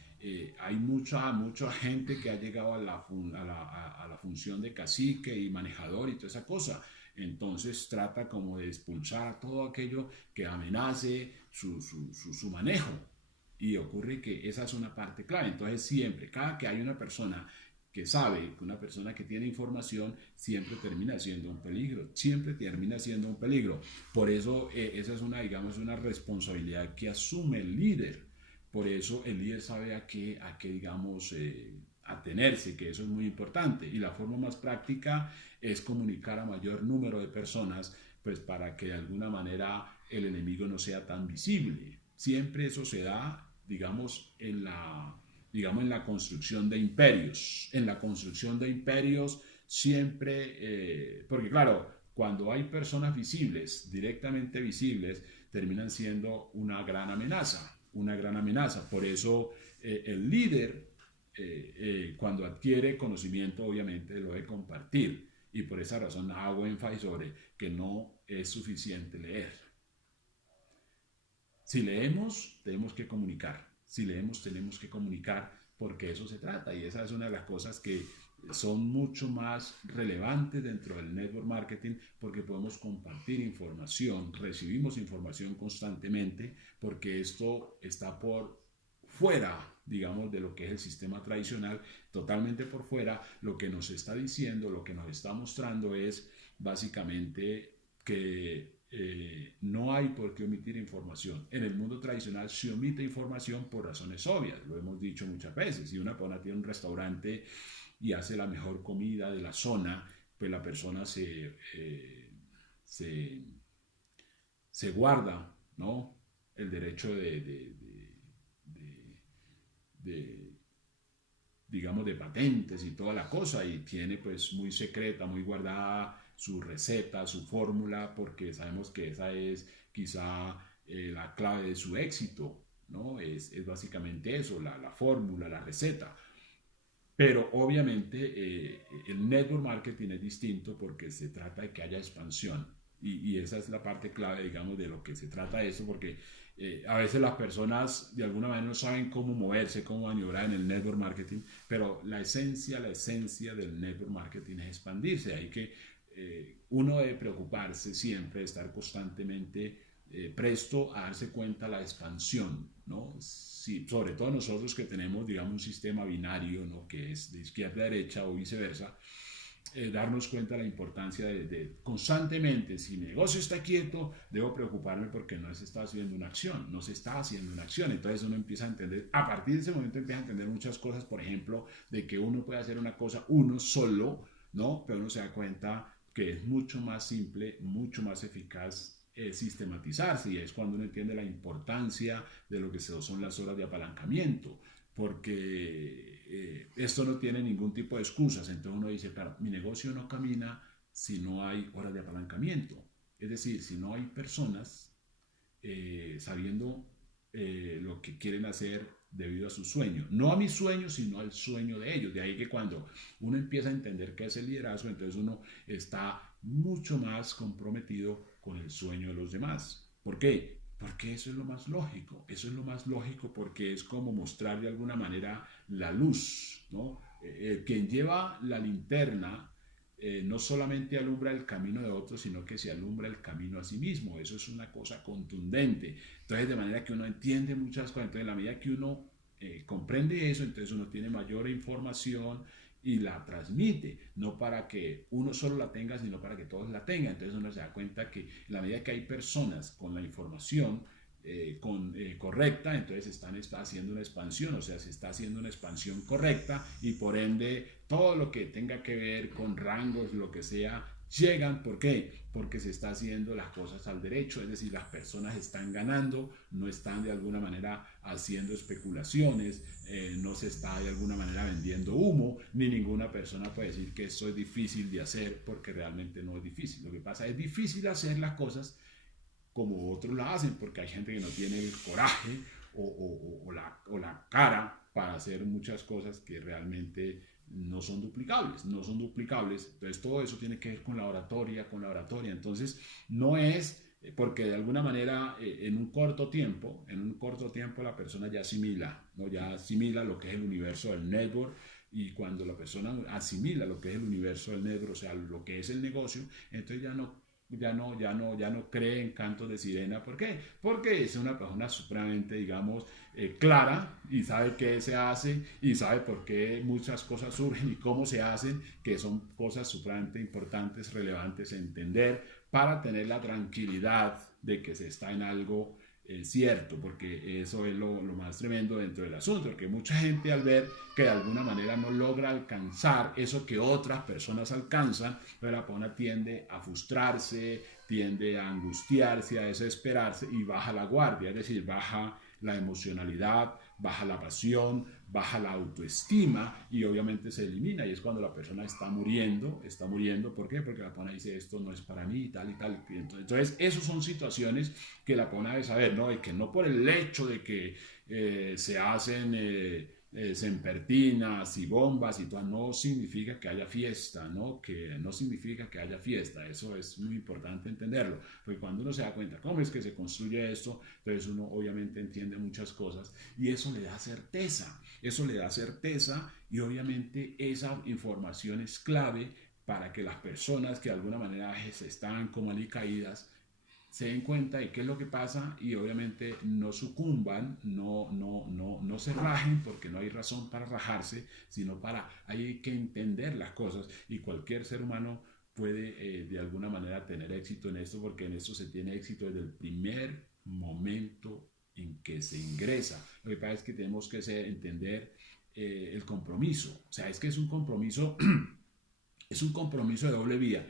hay mucha gente que ha llegado a la función de cacique y manejador y toda esa cosa. Entonces trata como de expulsar todo aquello que amenace su manejo. Y ocurre que esa es una parte clave. Entonces siempre, cada que hay una persona que sabe, una persona que tiene información, siempre termina siendo un peligro, siempre termina siendo un peligro. Por eso esa es digamos, una responsabilidad que asume el líder. Por eso el líder sabe a qué digamos, atenerse, que eso es muy importante. Y la forma más práctica es comunicar a mayor número de personas, pues para que de alguna manera el enemigo no sea tan visible. Siempre eso se da, digamos, en la construcción de imperios. En la construcción de imperios siempre, porque claro, cuando hay personas visibles, directamente visibles, terminan siendo una gran amenaza. Una gran amenaza. Por eso el líder, cuando adquiere conocimiento, obviamente lo debe compartir. Y por esa razón hago énfasis sobre que no es suficiente leer. Si leemos, tenemos que comunicar. Si leemos, tenemos que comunicar, porque eso se trata. Y esa es una de las cosas que son mucho más relevantes dentro del network marketing, porque podemos compartir información, recibimos información constantemente, porque esto está por fuera, digamos, de lo que es el sistema tradicional, totalmente por fuera. Lo que nos está diciendo, lo que nos está mostrando es básicamente que no hay por qué omitir información. En el mundo tradicional se omite información por razones obvias, lo hemos dicho muchas veces. Si una persona tiene un restaurante y hace la mejor comida de la zona, pues la persona se guarda, ¿no?, el derecho de, digamos, de patentes y toda la cosa, y tiene pues muy secreta, muy guardada su receta, su fórmula, porque sabemos que esa es quizá la clave de su éxito, ¿no? Es básicamente eso, la fórmula, la receta. Pero obviamente el network marketing es distinto porque se trata de que haya expansión. y esa es la parte clave, digamos, de lo que se trata de esto, porque a veces las personas de alguna manera no saben cómo moverse, cómo maniobrar en el network marketing, pero la esencia del network marketing es expandirse. Hay que uno debe preocuparse siempre, estar constantemente presto a darse cuenta de la expansión, ¿no? Sí, sobre todo nosotros que tenemos, digamos, un sistema binario, ¿no? Que es de izquierda a derecha o viceversa, darnos cuenta de la importancia de constantemente, si mi negocio está quieto, debo preocuparme porque no se está haciendo una acción, no se está haciendo una acción. Entonces uno empieza a entender, a partir de ese momento empieza a entender muchas cosas, por ejemplo, de que uno puede hacer una cosa uno solo, ¿no? Pero uno se da cuenta que es mucho más simple, mucho más eficaz sistematizarse, y es cuando uno entiende la importancia de lo que son las horas de apalancamiento, porque esto no tiene ningún tipo de excusas. Entonces uno dice, claro, mi negocio no camina si no hay horas de apalancamiento, es decir, si no hay personas sabiendo lo que quieren hacer debido a su sueño, no a mi sueño, sino al sueño de ellos. De ahí que cuando uno empieza a entender qué es el liderazgo, entonces uno está mucho más comprometido con el sueño de los demás. ¿Por qué? Porque eso es lo más lógico, eso es lo más lógico, porque es como mostrar de alguna manera la luz, ¿no? Quien lleva la linterna no solamente alumbra el camino de otros, sino que se alumbra el camino a sí mismo. Eso es una cosa contundente. Entonces, de manera que uno entiende muchas cosas. Entonces, en la medida que uno comprende eso, entonces uno tiene mayor información y la transmite, no para que uno solo la tenga, sino para que todos la tengan. Entonces uno se da cuenta que en la medida que hay personas con la información correcta, entonces está haciendo una expansión, o sea, se está haciendo una expansión correcta, y por ende todo lo que tenga que ver con rangos, lo que sea, llegan. ¿Por qué? Porque se está haciendo las cosas al derecho, es decir, las personas están ganando, no están de alguna manera haciendo especulaciones, no se está de alguna manera vendiendo humo, ni ninguna persona puede decir que esto es difícil de hacer, porque realmente no es difícil. Lo que pasa es difícil hacer las cosas como otros la hacen, porque hay gente que no tiene el coraje o la cara para hacer muchas cosas que realmente no son duplicables, no son duplicables. Entonces todo eso tiene que ver con la oratoria, Entonces no es porque de alguna manera en un corto tiempo la persona ya asimila, ¿no? Ya asimila lo que es el universo del network, y cuando la persona asimila lo que es el universo del network, o sea, lo que es el negocio, entonces ya no cree en cantos de sirena. ¿Por qué? Porque es una persona supremamente, digamos, clara, y sabe qué se hace y sabe por qué muchas cosas surgen y cómo se hacen, que son cosas supremamente importantes, relevantes a entender para tener la tranquilidad de que se está en algo cierto, porque eso es lo más tremendo dentro del asunto, porque mucha gente, al ver que de alguna manera no logra alcanzar eso que otras personas alcanzan, pero la persona tiende a frustrarse, tiende a angustiarse, a desesperarse, y baja la guardia, es decir, baja la emocionalidad, baja la pasión, baja la autoestima, y obviamente se elimina, y es cuando la persona está muriendo. ¿Por qué? Porque la persona dice, esto no es para mí, y tal y tal. Entonces esas son situaciones que la persona debe saber, ¿no? Y que no por el hecho de que se hacen sempertinas y bombas y todo, no significa que haya fiesta, ¿no? Que no significa que haya fiesta. Eso es muy importante entenderlo, porque cuando uno se da cuenta cómo es que se construye esto, entonces uno obviamente entiende muchas cosas, y eso le da certeza, y obviamente esa información es clave para que las personas que de alguna manera están como alicaídas se den cuenta de qué es lo que pasa, y obviamente no sucumban, no se rajen, porque no hay razón para rajarse, sino hay que entender las cosas, y cualquier ser humano puede de alguna manera tener éxito en esto, porque en esto se tiene éxito desde el primer momento en que se ingresa. Lo que pasa es que tenemos que entender el compromiso, o sea, es que es un compromiso es un compromiso de doble vía.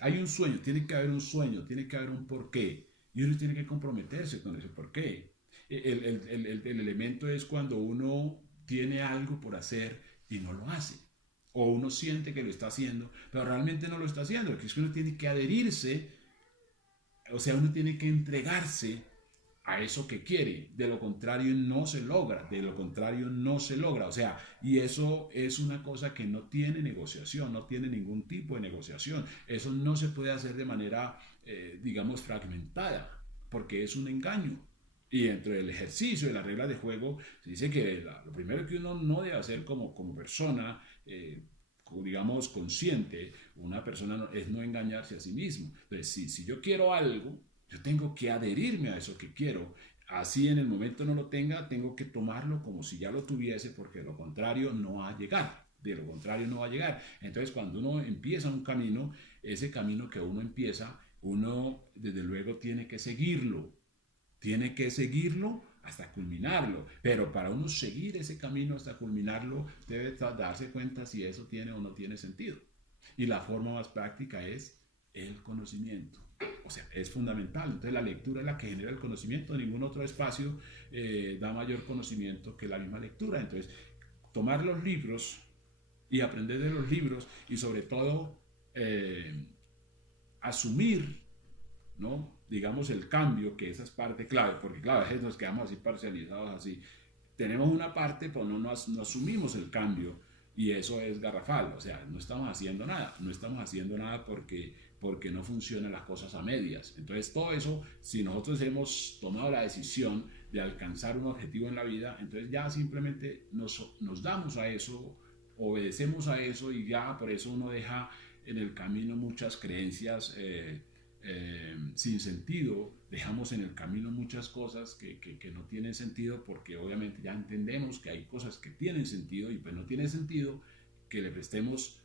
Hay un sueño, tiene que haber un sueño, tiene que haber un porqué, y uno tiene que comprometerse con ese porqué. El elemento es cuando uno tiene algo por hacer y no lo hace, o uno siente que lo está haciendo, pero realmente no lo está haciendo, porque es que uno tiene que adherirse, o sea, uno tiene que entregarse a eso que quiere. De lo contrario no se logra, o sea, y eso es una cosa que no tiene negociación, no tiene ningún tipo de negociación. Eso no se puede hacer de manera digamos, fragmentada, porque es un engaño. Y dentro del ejercicio de las reglas de juego, se dice que lo primero que uno no debe hacer como persona, digamos, consciente, una persona es no engañarse a sí mismo. Entonces, si yo quiero algo, yo tengo que adherirme a eso que quiero. Así en el momento no lo tenga, tengo que tomarlo como si ya lo tuviese, porque de lo contrario no va a llegar. De lo contrario no va a llegar. Entonces, cuando uno empieza un camino, ese camino que uno empieza, uno desde luego tiene que seguirlo hasta culminarlo, pero para uno seguir ese camino hasta culminarlo debe darse cuenta si eso tiene o no tiene sentido. Y la forma más práctica es el conocimiento. O sea, es fundamental. Entonces la lectura es la que genera el conocimiento. Ningún otro espacio da mayor conocimiento que la misma lectura. Entonces, tomar los libros y aprender de los libros y sobre todo asumir, ¿no? Digamos, el cambio, que esa es parte clave, porque claro, a veces nos quedamos así parcializados, así. Tenemos una parte, pero no asumimos el cambio, y eso es garrafal. O sea, no estamos haciendo nada porque no funcionan las cosas a medias. Entonces, todo eso, si nosotros hemos tomado la decisión de alcanzar un objetivo en la vida, entonces ya simplemente nos damos a eso, obedecemos a eso, y ya por eso uno deja en el camino muchas creencias sin sentido, dejamos en el camino muchas cosas que no tienen sentido, porque obviamente ya entendemos que hay cosas que tienen sentido, y pues no tiene sentido que le prestemos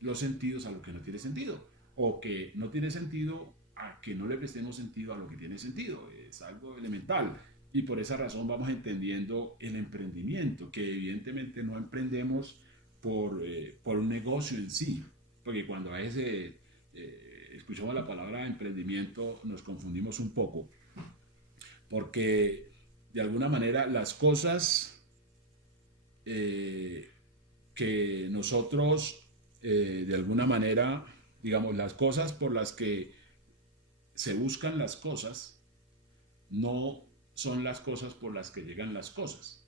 los sentidos a lo que no tiene sentido, o que no tiene sentido a que no le prestemos sentido a lo que tiene sentido. Es algo elemental, y por esa razón vamos entendiendo el emprendimiento, que evidentemente no emprendemos por un negocio en sí, porque cuando a veces escuchamos la palabra emprendimiento nos confundimos un poco, porque de alguna manera las cosas que nosotros de alguna manera, digamos, las cosas por las que se buscan las cosas no son las cosas por las que llegan las cosas.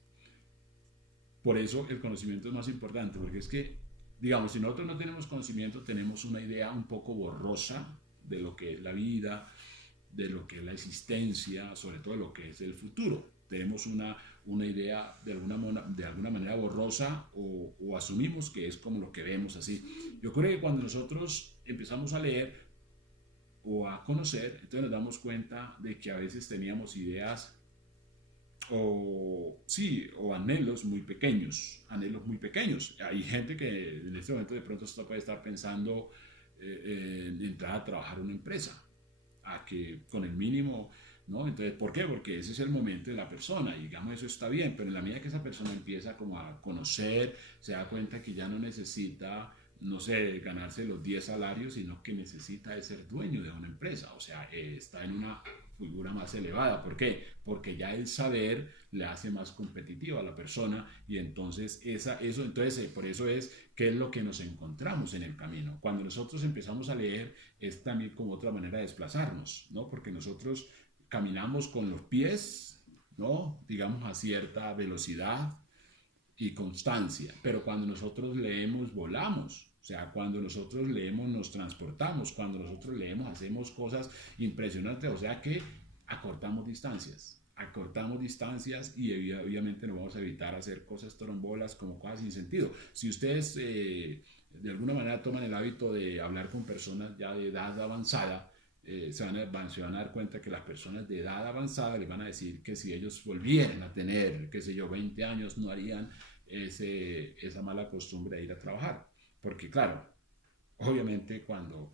Por eso el conocimiento es más importante, porque es que, digamos, si nosotros no tenemos conocimiento, tenemos una idea un poco borrosa de lo que es la vida, de lo que es la existencia, sobre todo de lo que es el futuro. Tenemos una idea de alguna manera borrosa, o asumimos que es como lo que vemos así. Yo creo que cuando nosotros empezamos a leer o a conocer, entonces nos damos cuenta de que a veces teníamos ideas o anhelos muy pequeños. Hay gente que en este momento de pronto puede estar pensando en entrar a trabajar en una empresa, a que con el mínimo, ¿no? Entonces, ¿por qué? Porque ese es el momento de la persona, y digamos, eso está bien, pero en la medida que esa persona empieza como a conocer, se da cuenta que ya no necesita, no sé, ganarse los 10 salarios, sino que necesita de ser dueño de una empresa. O sea, está en una figura más elevada. ¿Por qué? Porque ya el saber le hace más competitiva a la persona, y entonces por eso es que es lo que nos encontramos en el camino. Cuando nosotros empezamos a leer, es también como otra manera de desplazarnos, ¿no? Porque nosotros caminamos con los pies, ¿no? Digamos, a cierta velocidad y constancia, pero cuando nosotros leemos, volamos. O sea, cuando nosotros leemos, nos transportamos. Cuando nosotros leemos, hacemos cosas impresionantes. O sea que acortamos distancias, y obviamente nos vamos a evitar hacer cosas trombolas, como cosas sin sentido. Si ustedes de alguna manera toman el hábito de hablar con personas ya de edad avanzada, se van a dar cuenta que las personas de edad avanzada les van a decir que si ellos volvieran a tener, qué sé yo, 20 años, no harían esa mala costumbre de ir a trabajar. Porque claro, obviamente cuando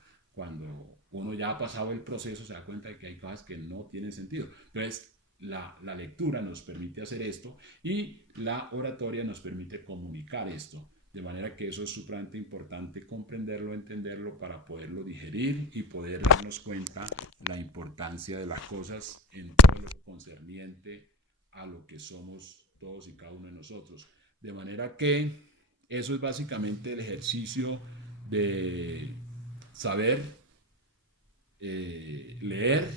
uno ya ha pasado el proceso, se da cuenta de que hay cosas que no tienen sentido. Entonces, la lectura nos permite hacer esto, y la oratoria nos permite comunicar esto. De manera que eso es supremamente importante, comprenderlo, entenderlo, para poderlo digerir y poder darnos cuenta la importancia de las cosas en todo lo concerniente a lo que somos todos y cada uno de nosotros. De manera que eso es básicamente el ejercicio de saber leer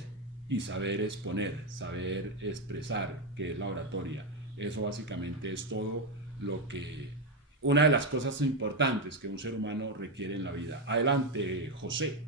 y saber exponer, saber expresar, que es la oratoria. Eso básicamente es todo una de las cosas importantes que un ser humano requiere en la vida. Adelante, José.